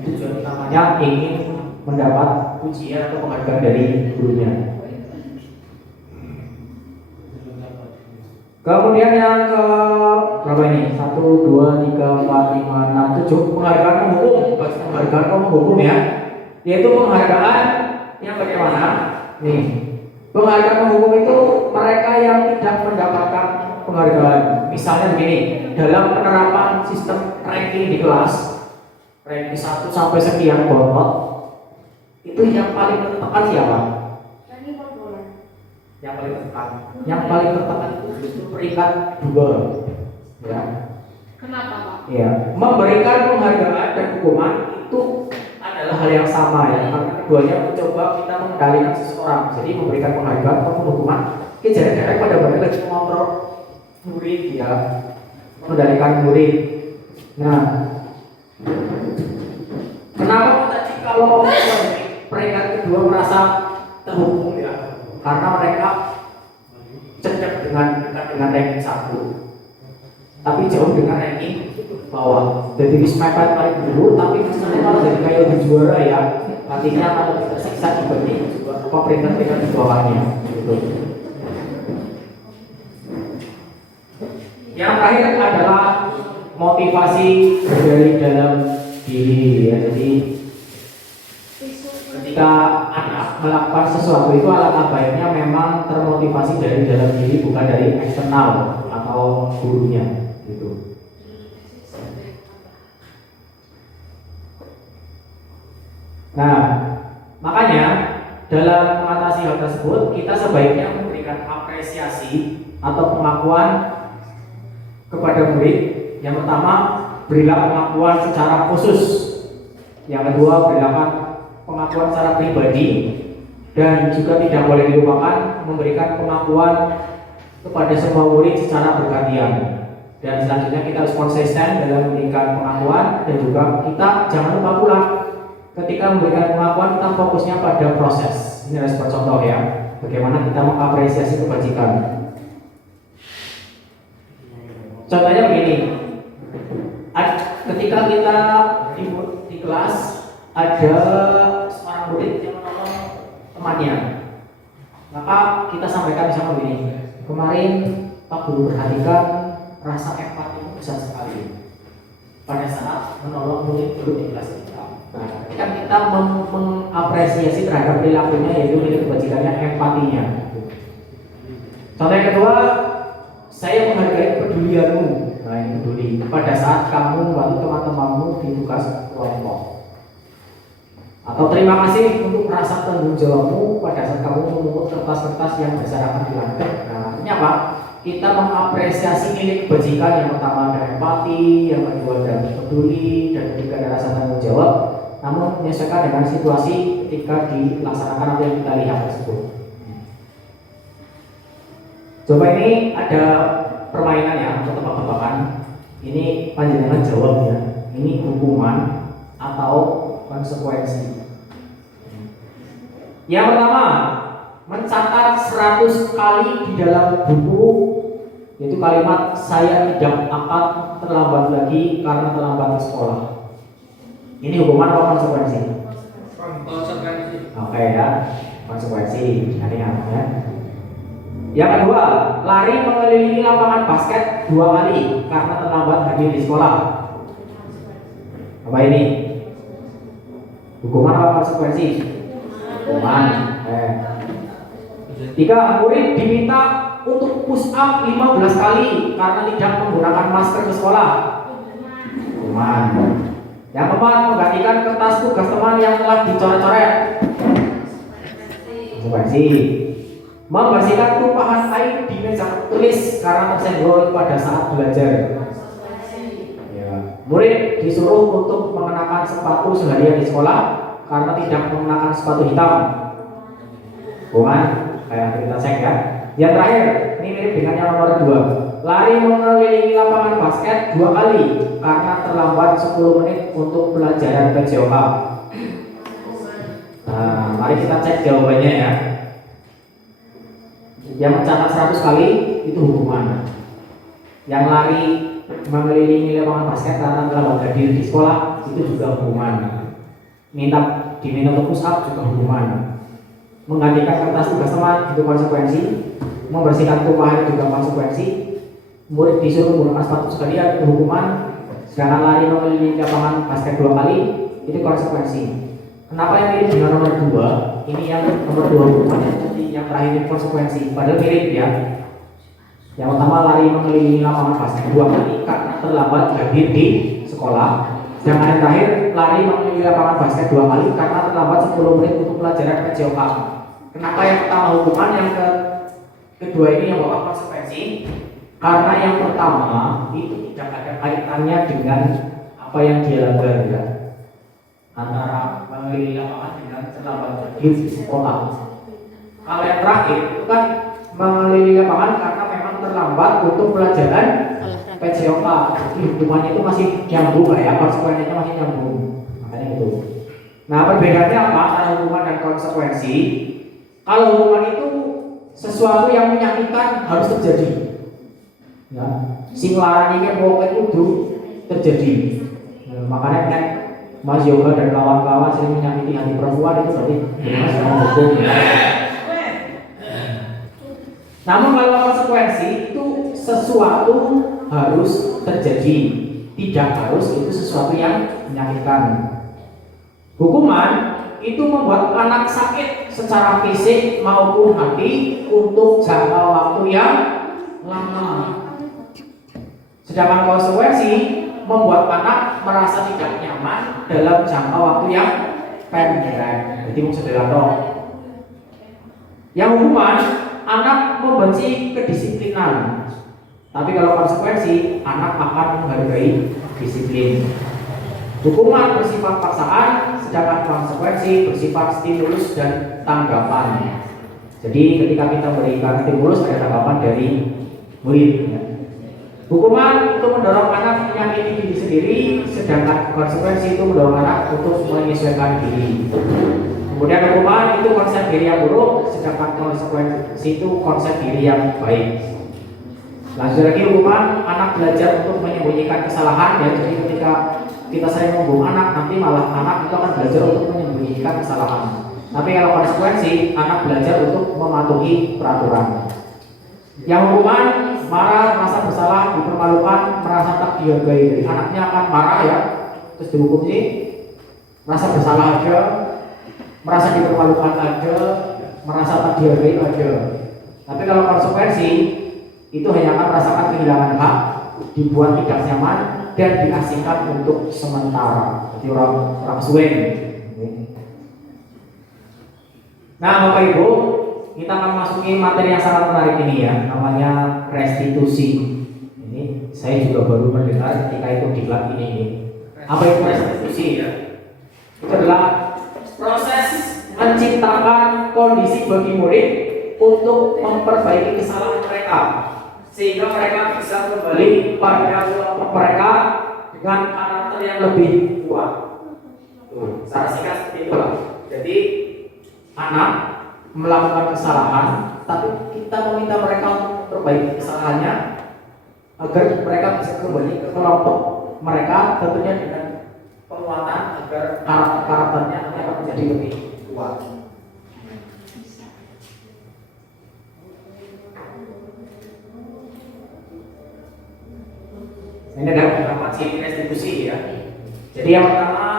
tujuan utamanya ingin mendapat pujian atau penghargaan dari gurunya. Kemudian yang ke berapa ini? 1, 2, 3, 4, 5, 6, 7 penghargaan hukum, penghargaan hukum ya, yaitu penghargaan yang bagaimana? Nih, penghargaan hukum itu mereka yang tidak mendapatkan penghargaan. Misalnya begini, dalam penerapan sistem ranking di kelas, ranking 1 sampai sekian bontot, itu yang paling tertekan siapa? Yang paling tertekan. Yang paling tertekan itu justru peringkat 2. Ya. Kenapa, Pak? Ya, memberikan penghargaan dan hukuman itu adalah hal yang sama ya, karena keduanya mencoba kita mengendalikan seseorang. Jadi memberikan penghargaan atau hukuman, kita jadi pada mereka lagi mengontrol murid ya, mengendalikan murid. Nah, kenapa tadi kalau peringkat kedua merasa terhukum ya? Karena mereka cocok dengan ranking 1, tapi jauh dengan ranking bawah. Jadi mepet paling dulu, tapi misalnya kalau jadi kayak lebih juara ya, artinya akan lebih tersiksa dibanding peringkat-peringkat di bawahnya. Gitu. Yang terakhir adalah motivasi dari dalam diri ya. Jadi ketika anak melakukan sesuatu itu alangkah baiknya memang termotivasi dari dalam diri, bukan dari eksternal atau gurunya gitu. Nah, makanya dalam mengatasi hal tersebut kita sebaiknya memberikan apresiasi atau pengakuan kepada murid. Yang pertama, berilah pengakuan secara khusus. Yang kedua, berilah pengakuan secara pribadi. Dan juga tidak boleh dilupakan memberikan pengakuan kepada semua murid secara bergantian. Dan selanjutnya kita harus konsisten dalam memberikan pengakuan. Dan juga kita jangan lupa pula ketika memberikan pengakuan kita fokusnya pada proses. Ini adalah sebuah contoh ya, bagaimana kita mengapresiasi kebajikan. Contohnya begini, ketika kita di kelas ada seorang murid yang menolong temannya, maka kita sampaikan misalnya begini, kemarin Pak Guru perhatikan rasa empati besar sekali pada saat menolong murid-murid di kelas kita. Nah, ketika kita mengapresiasi terhadap perilakunya, yaitu nilai kebajikannya, empatinya. Contoh yang kedua, saya menghargai kepedulianmu. Nah, ini peduli pada saat kamu membantu teman-temanmu di tugas kelompok. Atau terima kasih untuk rasa tanggung jawabmu pada saat kamu memungut kertas-kertas yang berserakan di lantai. Nah, ini apa? Kita mengapresiasi nilai kebajikan. Yang pertama ada empati, yang kedua ada peduli, dan ketiga ada rasa tanggung jawab. Namun menyesuaikan dengan situasi ketika dilaksanakan apa yang kita lihat tersebut. Coba ini ada permainan ya untuk tebak-tebakan. Ini panjenengan jawab ya. Ini hukuman atau konsekuensi. Yang pertama, mencatat 100 kali di dalam buku, yaitu kalimat saya tidak akan terlambat lagi karena terlambat ke sekolah. Ini hukuman atau konsekuensi? Konsekuensi. Oke ya, konsekuensi. Ingat ya. Yang kedua, lari mengelilingi lapangan basket 2 kali karena terlambat hadir di sekolah. Apa ini? Hukuman atau konsekuensi? Hukuman. Tiga, murid diminta untuk push up 15 kali karena tidak menggunakan masker ke sekolah. Hukuman. Yang keempat, menggantikan kertas tugas teman yang telah dicoret-coret. Konsekuensi. Membersihkan tumpahan air di meja tulis karena tersenggol pada saat belajar. Ya. Murid disuruh untuk mengenakan sepatu seharian di sekolah karena tidak mengenakan sepatu hitam. Bukan? Kayak kita cek ya. Yang terakhir, ini mirip dengan yang nomor 2. Lari mengelilingi lapangan basket 2 kali karena terlambat 10 menit untuk pelajaran PJOK. Nah, mari kita cek jawabannya ya. Yang mencatat 100 kali itu hukuman. Yang lari mengelilingi lapangan basket karena terlambat hadir di sekolah itu juga hukuman. Diminta untuk push up juga hukuman. Menggantikan kertas tugas teman itu konsekuensi. Membersihkan tumpahan juga konsekuensi. Murid disuruh menggunakan sepatu sekalian itu hukuman. Sedangkan lari mengelilingi lapangan basket 2 kali itu konsekuensi. Kenapa yang mirip dengan nomor 2? Ini yang nomor 2 hukuman, yang terakhir ini konsekuensi. Padahal mirip ya. Yang pertama lari mengelilingi lapangan basket 2 kali karena terlambat hadir di sekolah. Yang terakhir lari mengelilingi lapangan basket 2 kali karena terlambat 10 menit untuk pelajaran PJOK. Kenapa yang pertama hukuman, yang kedua ini yang bawa konsekuensi? Karena yang pertama itu tidak ada kaitannya dengan apa yang dia langgar ya. Antara mengelilingi lapangan dengan terlambat hadir di sekolah. Kalau yang terakhir itu kan mengelilingi lapangan karena memang terlambat untuk pelajaran PJOK. Jadi hukumannya itu masih nyambung ya, konsekuensinya masih nyambung. Makanya itu. Nah, perbedaannya apa antara hukuman dan konsekuensi? Kalau hukuman itu sesuatu yang menyakitkan harus terjadi. Ya, sing larang iki pokoke kudu terjadi. Nah, makanya kan Mas Yoga dan kawan-kawan sering menyakiti hati perempuan itu berarti Mas hukum. Namun kalau konsekuensi itu sesuatu harus terjadi, tidak harus itu sesuatu yang menyakitkan. Hukuman itu membuat anak sakit secara fisik maupun hati untuk jangka waktu yang lama. Sedangkan konsekuensi membuat anak merasa tidak nyaman dalam jangka waktu yang pendek. Jadi mau sederhana. Yang hukuman, anak membenci kedisiplinan. Tapi kalau konsekuensi, anak akan menghargai disiplin. Hukuman bersifat paksaan, sedangkan konsekuensi bersifat stimulus dan tanggapan. Jadi ketika kita berikan stimulus ada tanggapan dari murid. Hukuman itu mendorong anak menyakiti diri sendiri, sedangkan konsekuensi itu mendorong anak untuk menyesuaikan diri. Kemudian hukuman itu konsep diri yang buruk, sedangkan konsekuensi itu konsep diri yang baik. Lanjut lagi, hukuman anak belajar untuk menyembunyikan kesalahan ya. Jadi ketika kita sering menghukum anak, nanti malah anak itu akan belajar untuk menyembunyikan kesalahan. Tapi kalau konsekuensi, anak belajar untuk mematuhi peraturan. Yang hukuman marah, merasa bersalah, dipermalukan, merasa tak dihargai. Jadi anaknya akan marah ya, terus dihukum sih, merasa bersalah aja, merasa dipermalukan aja, merasa tak dihargai aja. Tapi kalau konsekuensi itu hanya akan merasakan kehilangan hak, dibuat tidak nyaman, dan diasingkan untuk sementara. Jadi orang swing. Nah, Bapak Ibu, kita akan masuki materi yang sangat menarik ini ya, namanya restitusi. Ini saya juga baru mendengar ketika itu di kelas ini. Apa itu restitusi ya? Itu adalah proses menciptakan kondisi bagi murid untuk memperbaiki kesalahan mereka, sehingga mereka bisa kembali pada kelompok mereka dengan karakter yang lebih kuat. Tuh, secara singkat seperti itulah. Jadi anak melakukan kesalahan, tapi kita meminta mereka untuk memperbaiki kesalahannya agar mereka bisa kembali ke kelompok mereka, tentunya dengan penguatan agar karakternya nanti akan menjadi lebih kuat. Ini adalah beberapa ciri restitusi ya. Jadi yang pertama,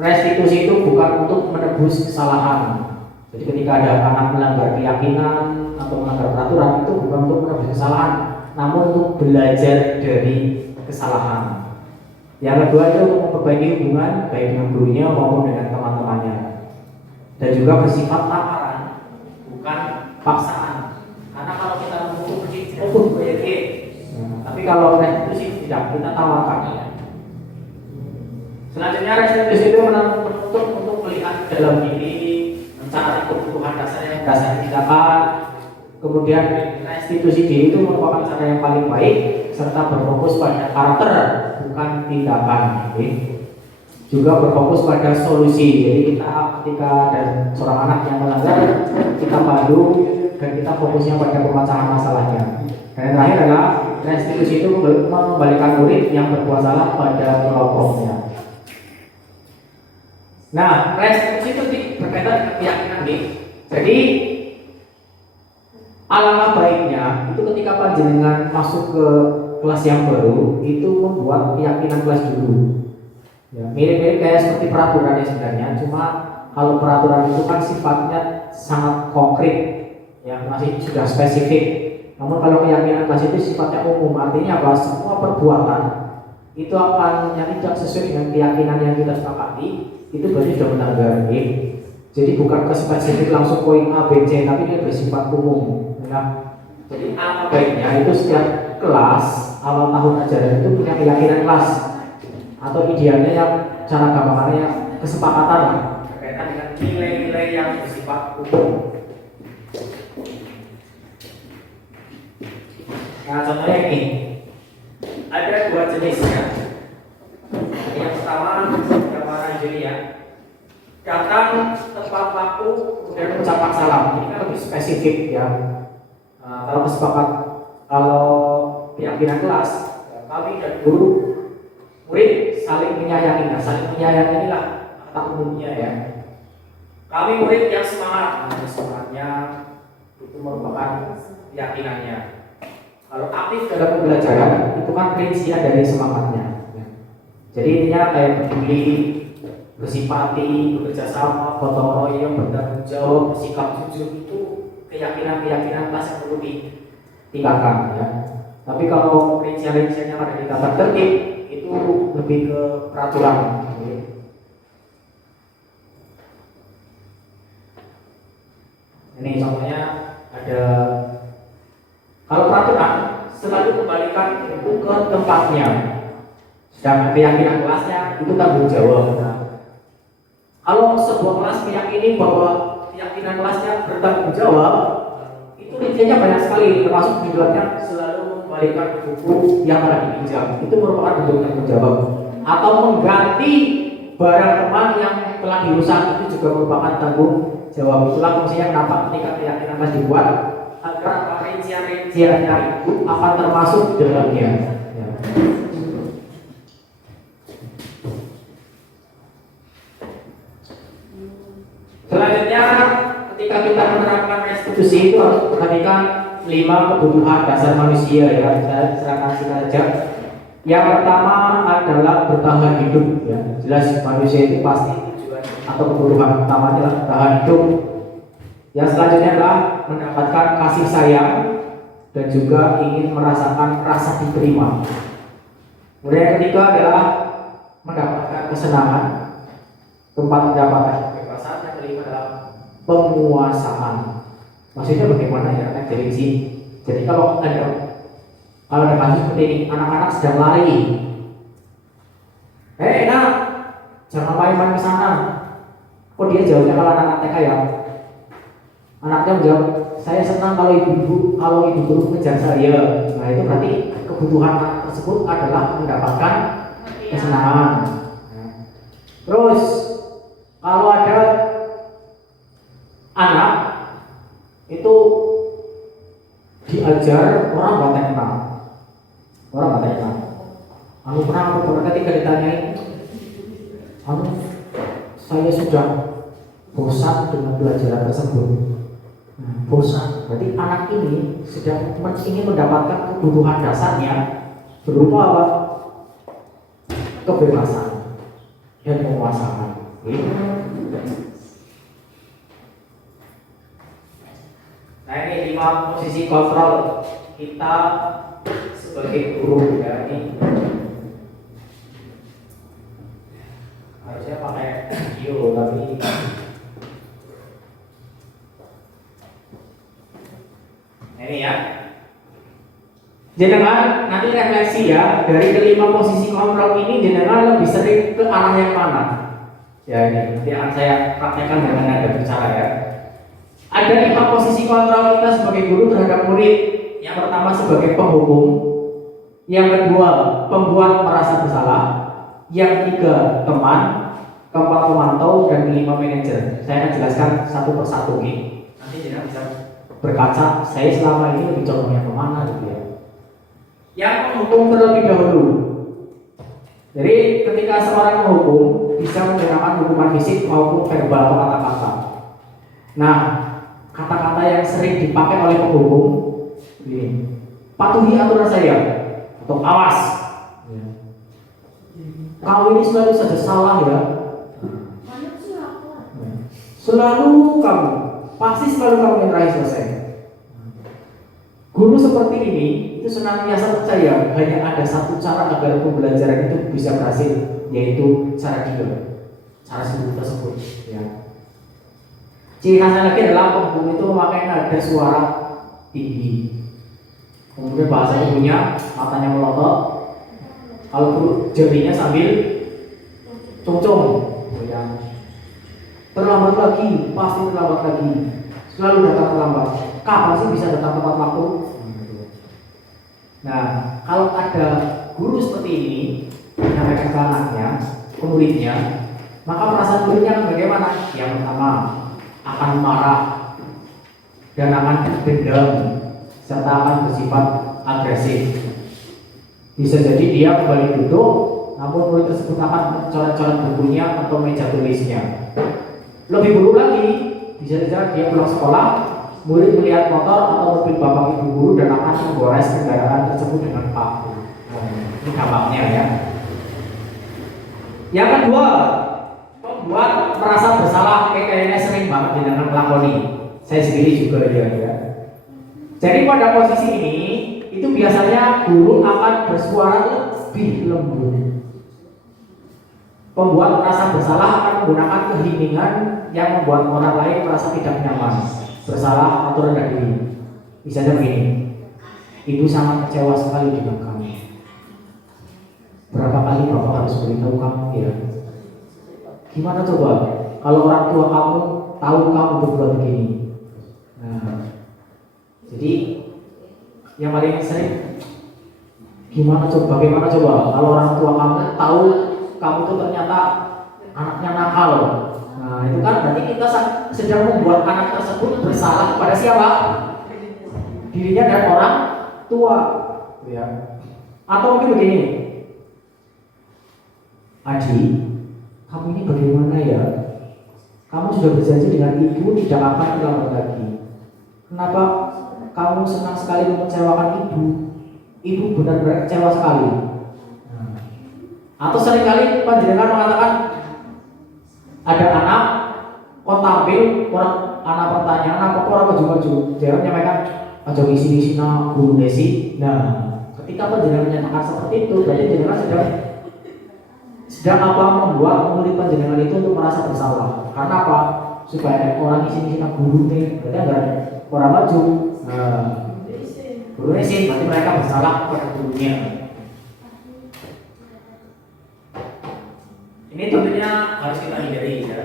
restitusi itu bukan untuk menebus kesalahan. Jadi ketika ada anak melanggar keyakinan atau melanggar peraturan, itu bukan untuk menebus kesalahan, namun untuk belajar dari kesalahan. Yang kedua itu untuk memperbaiki hubungan baik dengan gurunya maupun dengan teman-temannya. Dan juga bersifat tawaran, bukan paksaan. Karena kalau kita menghukum begitu, tapi kalau restitusi tidak, kita tawarkan. Selanjutnya restitusi itu menuntut untuk melihat dalam diri, mencari kebutuhan dasar tindakan. Kemudian restitusi diri itu merupakan cara yang paling baik serta berfokus pada karakter bukan tindakan. Juga berfokus pada solusi. Jadi kita ketika ada seorang anak yang melanggar, kita pandu dan kita fokusnya pada pemecahan masalahnya. Dan yang terakhir adalah restitusi itu mengembalikan murid yang berbuat salah pada kelompoknya. Nah, restitusi itu berkaitan dengan keyakinan nih. Jadi alangkah baiknya itu ketika panjenengan masuk ke kelas yang baru itu membuat keyakinan kelas dulu. Ya, mirip-mirip kayak seperti peraturan ya sebenarnya. Cuma kalau peraturan itu kan sifatnya sangat konkret, ya masih sudah spesifik. Namun kalau keyakinan kelas itu sifatnya umum, artinya apa? Semua perbuatan itu akan yang tidak sesuai dengan keyakinan yang kita sepakati itu berarti sudah melanggar. Jadi bukan ke spesifik langsung poin A, B, C, tapi dia bersifat umum. Ya. Jadi apa baiknya itu setiap kelas awal tahun ajaran itu punya keyakinan kelas atau idealnya yang cara gampangannya kesepakatan lah berkaitan dengan nilai-nilai yang bersifat umum. Nah contohnya ini ada dua jenis ya. Yang pertama gambaran ini ya, datang tepat waktu kemudian mengucapkan salam. Ini kan lebih spesifik ya. Kalau kesepakat, kalau keyakinan kelas, kami dan guru murid saling menyayangi. Nah, saling menyayangi inilah kata umumnya ya. Kami murid yang semangat, semangatnya itu merupakan keyakinannya. Kalau aktif dalam pembelajaran itu kan rincian dari semangatnya. Jadi intinya kayak peduli, bersimpati, bekerja sama, gotong royong, bertanggung jawab, bersikap jujur itu keyakinan-keyakinan kelas yang perlu ditingkatkan ya. Tapi kalau rincian-rinciannya ada di tata tertib itu lebih ke peraturan. Ini contohnya ada, kalau peraturan selalu kembalikan itu ke tempatnya, sedangkan keyakinan kelasnya itu tanggung jawab. Nah, kalau sebuah kelas meyakini bahwa keyakinan kelasnya bertanggung jawab, itu rinciannya banyak sekali, termasuk tujuannya selalu mengembalikan buku yang telah dipinjam. Itu merupakan bentuk tanggung jawab. Atau mengganti barang teman yang telah dirusak, itu juga merupakan tanggung jawab. Itulah fungsinya kenapa ketika keyakinan kelas dibuat, agar rincian-rincian itu akan termasuk di dalamnya. Ya. Selanjutnya, ketika kita menerapkan restitusi itu harus perhatikan 5 kebutuhan dasar manusia ya. Saya serahkan saja. Yang pertama adalah bertahan hidup ya. Jelas manusia itu pasti tujuan atau kebutuhan utamanya adalah bertahan hidup. Yang selanjutnya adalah mendapatkan kasih sayang dan juga ingin merasakan rasa diterima. Kemudian yang ketiga adalah mendapatkan kesenangan, tempat mendapatkan kebebasan. Yang kelima adalah penguasaan. Maksudnya bagaimana ya? Jadi kalau ada kasus seperti ini, anak-anak sedang lari. Nak, jangan main-main ke sana. Kok dia jauhnya kalau anak-anak TK ya? Anaknya menjawab, saya senang kalau ibu guru mengejar saya. Nah itu berarti kebutuhan anak tersebut adalah mendapatkan kesenangan. Terus kalau ada anak itu diajar orang bantai kenal. Pernah ketika ditanyain, saya sudah bosan dengan pelajaran tersebut. Bosan, berarti anak ini sedang ingin mendapatkan kebutuhan dasarnya berupa apa? Kebebasan dan penguasaan. Nah ini 5 posisi kontrol kita sebagai guru ya. Ini harusnya pakai video tapi ini ya. Jenengan nanti refleksi ya, dari kelima posisi kontrol ini jenengan lebih sering ke arah yang mana? Ya ini nanti akan saya praktekkan dengan nada bicara ya. Ada 5 posisi kontrol kita sebagai guru terhadap murid. Yang pertama sebagai penghukum, yang kedua pembuat merasa bersalah, yang ketiga teman, keempat pemantau, dan kelima manajer. Saya akan jelaskan satu persatu nih. Nanti jenengan bisa berkaca, saya selama ini lebih condongnya kemana gitu ya. Yang menghukum terlebih dahulu. Jadi ketika seorang menghukum bisa menggunakan hukuman fisik maupun verbal atau kata-kata. Nah, kata-kata yang sering dipakai oleh penghukum ini, patuhi aturan saya atau awas. Kau ini selalu saja salah ya. Selalu kamu, pasti selalu kamu yang terakhir selesai. Guru seperti ini itu senantiasa percaya hanya ada satu cara agar pembelajaran itu bisa berhasil, yaitu cara sendiri tersebut. Ya. Ciri khasnya lagi adalah penghukum itu memakai nada suara tinggi. Kemudian bahasa ibunya, matanya melotot. Kalau perlu jarinya sambil cungcung. Ya. Terlambat lagi, pasti terlambat lagi. Selalu datang terlambat. Kapan sih bisa datang tepat waktu? Nah, kalau ada guru seperti ini menyampaikan ke anaknya, ke muridnya, maka perasaan muridnya bagaimana? Yang pertama akan marah dan akan dendam serta akan bersifat agresif. Bisa jadi dia kembali duduk, namun murid tersebut akan mencoret-coret bukunya atau meja tulisnya. Lebih buruk lagi, bisa saja dia pulang sekolah, murid melihat motor atau mobil bapak ibu guru dan akan menggores kendaraan tersebut dengan paku. Ini dampaknya ya. Yang kedua, membuat merasa bersalah. Kayaknya sering banget dengan melakoni. Saya sendiri juga ya. Jadi pada posisi ini itu biasanya guru akan bersuara lebih lembut. Pembuat merasa bersalah akan menggunakan keheningan yang membuat orang lain merasa tidak nyaman. bersalah atau rendah diri. Misalnya begini, ibu sangat kecewa sekali dengan kamu. Berapa kali bapak harus beritahu kamu ya? Gimana coba kalau orang tua kamu tahu kamu berbuat begini? Nah, jadi yang paling sering gimana coba? Bagaimana coba kalau orang tua kamu tahu kamu tuh ternyata anaknya nakal? Nah, itu kan berarti kita sedang membuat anak tersebut bersalah kepada siapa? Dirinya dan orang tua, ya. Atau mungkin begini, Adi, kamu ini bagaimana ya? Kamu sudah berjanji dengan ibu tidak akan terlambat lagi. Kenapa kamu senang sekali mengecewakan ibu? Ibu benar-benar kecewa sekali. Nah, atau seringkali panjenengan mengatakan ada anak, kok tampil orang anak pertanyaan apa orang maju-maju, dia menyampaikan aja ngisi na guru desi. Nah, ketika panjenengan menyatakan seperti itu, berarti panjenengan sedang apa membuat murid panjenengan itu untuk merasa bersalah. Karena apa? Supaya orang ngisi na guru nih, berarti agar orang maju. Nah, guru desi berarti mereka bersalah kepada gurunya. Ini tentunya harus kita hindari ya.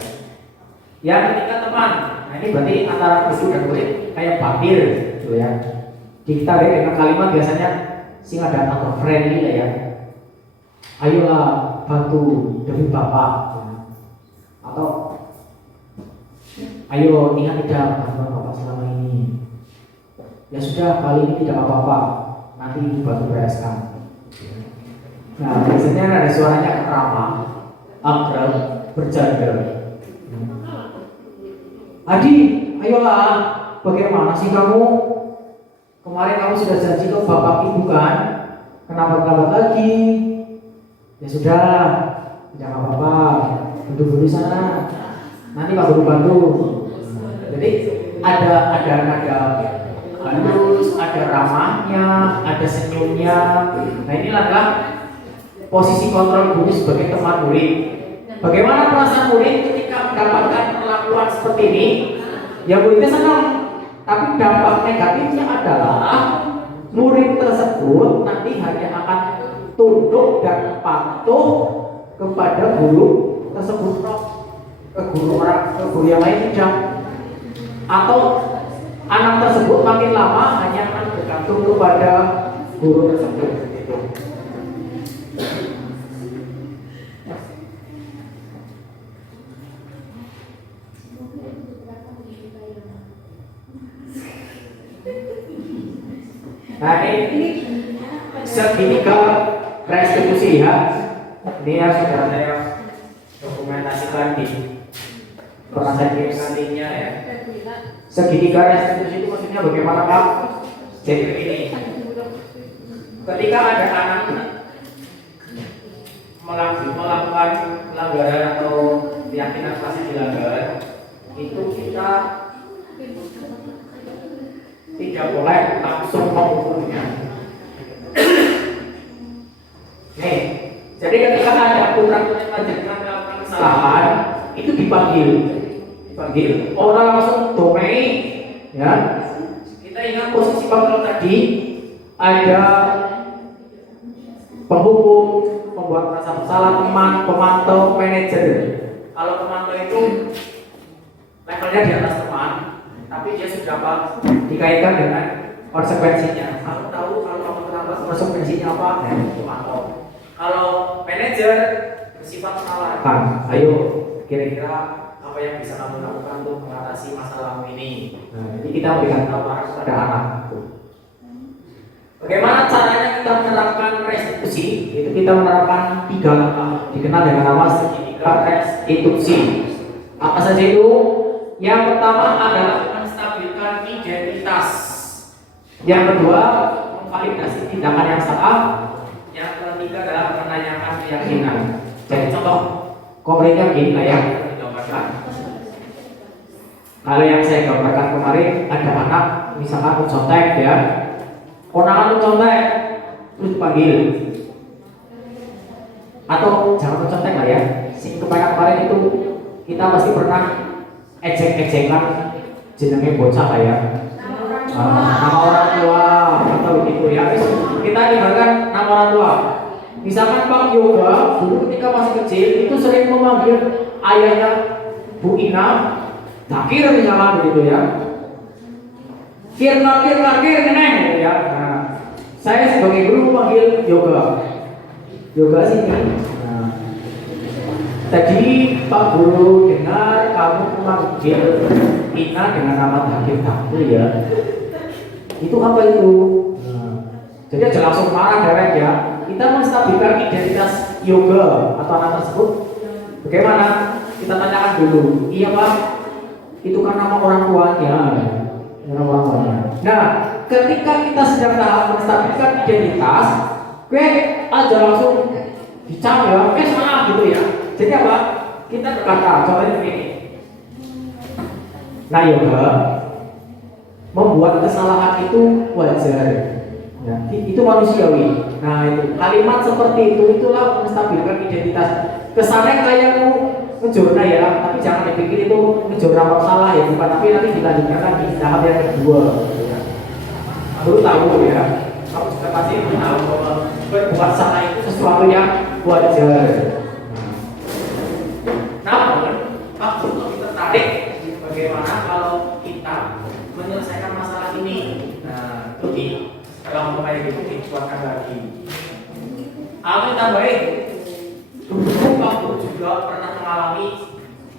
Yang ketika teman, nah ini berarti antara guru dan murid kayak papir gitu ya. Kita dengan kalimat biasanya sing ada atau friendly lah ya. Ayolah bantu demi bapak ya. Atau ayo ingat tidak bantuan bapak selama ini. Ya sudah kali ini tidak apa-apa, nanti ibu bantu bereskan. Nah biasanya ada suaranya ramah, akrab, bercanda. Adi, ayolah, bagaimana sih kamu? Kemarin kamu sudah janji ke bapak ibu kan? Kenapa terlambat lagi? Ya sudah, tidak apa-apa, duduk di sana. Nanti Pak Guru bantu. Jadi ada halus, ada ramahnya, ada senyumnya. Nah inilah adalah posisi kontrol guru sebagai teman murid. Bagaimana perasaan murid ketika mendapatkan perlakuan seperti ini? Ya muridnya senang, tapi dampak negatifnya adalah murid tersebut nanti hanya akan tunduk dan patuh kepada guru tersebut, ke guru yang lain tidak. Atau anak tersebut makin lama hanya akan bergantung kepada guru tersebut. Nah ini segitiga restitusi ya. Ini ya sudah saya dokumentasikan di pernah saya kirimkan linknya ya. Segitiga restitusi itu maksudnya bagaimana Pak? Jadi begini, ketika ada anak melakukan pelanggaran atau keyakinan pasti dilanggar, itu kita tidak boleh langsung menghukumnya. Nih, jadi ketika ada putra-putri panjenengan melakukan kesalahan, itu dipanggil. Orang langsung domei, ya. Kita ingat posisi kontrol tadi, ada penghukum, pembuat merasa bersalah, teman, pemantau, manajer. Kalau pemantau itu levelnya di atas teman, tapi dia sudah apa? Dikaitkan dengan konsekuensinya. Kamu tahu kalau kamu terlambat konsekuensinya apa? Pemantau. Kalau manajer bersifat menawarkan, ayo kira-kira apa yang bisa kamu lakukan untuk mengatasi masalahmu ini. Nah, jadi kita berikan tawaran kepada anak. Bagaimana caranya kita menerapkan restitusi? Itu kita menerapkan 3 langkah, dikenal dengan nama segitiga restitusi. Apa saja itu? Yang pertama adalah menstabilkan identitas. Yang kedua, memvalidasi tindakan yang salah. Yang ketiga adalah menanyakan keyakinan. Jadi contoh konkretnya begini lah ya. Kalau yang saya gambarkan kemarin, ada anak misalkan mencontek ya, konangan mencontek, terus dipanggil. Atau jangan mencontek lah ya. Si kemarin itu kita pasti pernah ejek-ejekan jenenge bocah lah ya. Nama orang tua atau begitu ya. Kita ibaratkan nama orang tua. Misalkan Pak Yoga dulu ketika masih kecil itu sering memanggil ayahnya Bu Ina Takir misalnya begitu ya. Kir neneng gitu ya. Nah, saya sebagai guru memanggil Yoga sini. Nah, tadi Pak Guru dengar kamu memanggil Ina dengan nama Takir ya. Itu apa itu? Nah, jadi aja langsung marah direct ya. Kita menstabilkan identitas Yoga atau anak tersebut. Bagaimana? Kita tanyakan dulu. Iya Pak, itu kan nama orang tuanya. Nama orang tuanya. Nah, ketika kita sedang tahap menstabilkan identitas, gue aja langsung dicap ya, salah gitu ya. Jadi apa? Kita berkata, contohnya begini. Nah Yoga, membuat kesalahan itu wajar. Ya, itu manusiawi. Nah itu kalimat seperti itu itulah menstabilkan identitas. Kesannya kayak mau ngejorna ya, tapi jangan dipikir itu ngejorna masalah ya, bukan. Tapi nanti dilanjutkan lagi tahap yang kedua. Ya. Baru tahu ya, kamu juga pasti tahu bahwa berbuat salah itu sesuatu yang wajar. Namun, aku lebih tertarik bagaimana kalau kita menyelesaikan masalah ini. Nah, lebih kalau mulai itu dikuatkan lagi. Aku tambahin, dulu kamu juga pernah mengalami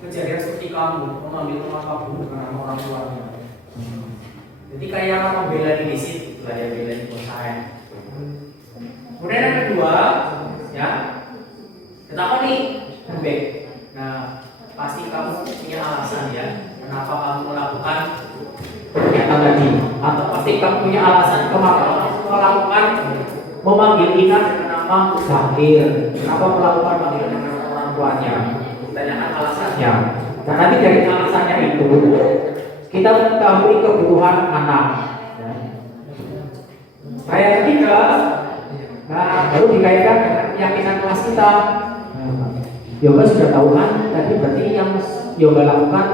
kejadian seperti kamu mengambil teman kamu dengan nama orang tuanya. Jadi kayak membela diri di situ, lah ya bela di saya. Kemudian yang kedua, ya, kenapa nih? Baik. Nah, pasti kamu punya alasan ya, kenapa kamu melakukan kegiatan tadi, atau pasti kamu punya alasan kenapa melakukan memanggil Ina dengan nama Zakir, kenapa melakukan panggilan dengan orang tuanya, ditanyakan alasannya. Dan nanti dari alasannya itu kita mengetahui kebutuhan anak. Ayat ketiga, nah baru dikaitkan dengan keyakinan kelas kita. Yoga sudah tahu kan, tadi berarti yang Yoga lakukan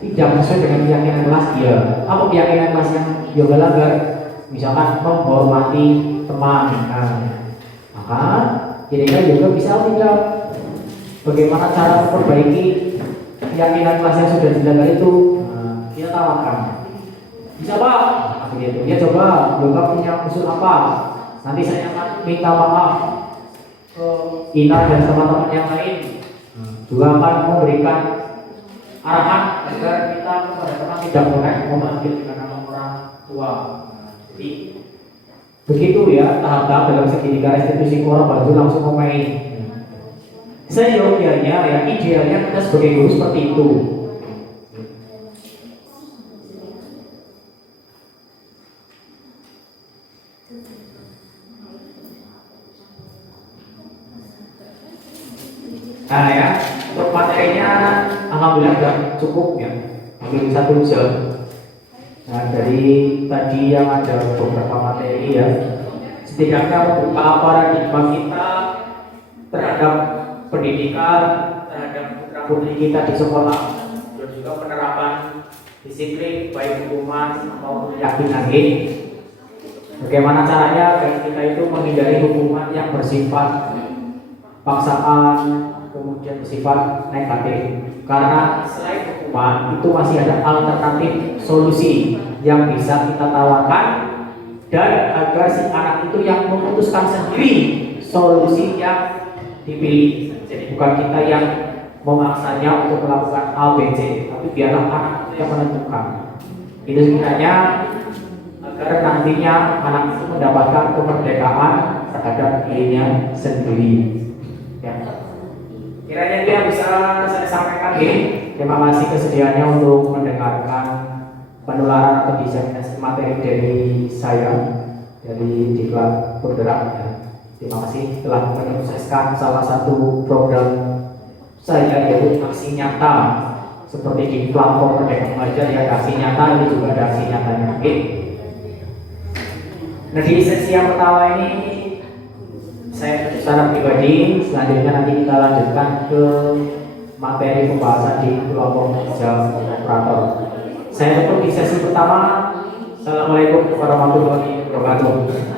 tidak sesuai dengan keyakinan kelas dia. Apa keyakinan kelas yang Yoga langgar? Misalkan menghormati teman. Nah, maka kira-kira Yoga bisa tidak? Bagaimana cara memperbaiki keyakinan kelas yang sudah dilanggar itu? Nah, kita tawarkan. Bisa Pak? Nah, begitu. Ya coba, Yoga punya usul apa? Nanti saya akan minta maaf ke Ina dan teman-teman yang lain. Juga akan memberikan arahan agar kita kepada teman tidak boleh memanggil dengan nama orang tua. Jadi begitu ya tahap-tahap dalam segitiga restitusi orang baju langsung memain. Seyogianya ya idealnya kita sebagai guru seperti itu. Nah ya, untuk materinya alhamdulillah sudah cukup ya, hampir 1 jam. Nah dari tadi yang ada beberapa materi ya, setidaknya membuka paradigma kita terhadap pendidikan, terhadap putra-putri kita di sekolah, dan juga penerapan disiplin baik hukuman maupun keyakinan ini. Bagaimana caranya agar kita itu menghindari hukuman yang bersifat paksaan, kemudian bersifat negatif. Karena selain hukuman itu masih ada alternatif solusi yang bisa kita tawarkan, dan agar si anak itu yang memutuskan sendiri solusi yang dipilih. Jadi bukan kita yang memaksanya untuk melakukan A, B, C, tapi biarlah anak yang menentukan. Itu sebenarnya agar nantinya anak itu mendapatkan kemerdekaan terhadap dirinya sendiri. Ya. Kiranya itu yang bisa saya sampaikan ini. Terima kasih kesediaannya untuk mendengarkan penularan atau diseminasi materi dari saya dari Diklat Bergerak. Ya. Terima kasih telah menyukseskan salah satu program saya yaitu aksi nyata seperti di platform Merdeka Mengajar ya, aksi nyata, ini juga ada aksi nyatanya. Oke. Nah di sesi yang pertama ini saya secara pribadi, selanjutnya nanti kita lanjutkan ke materi pembahasan di kelompok kerja operator. Saya tutup di sesi pertama. Assalamualaikum warahmatullahi wabarakatuh.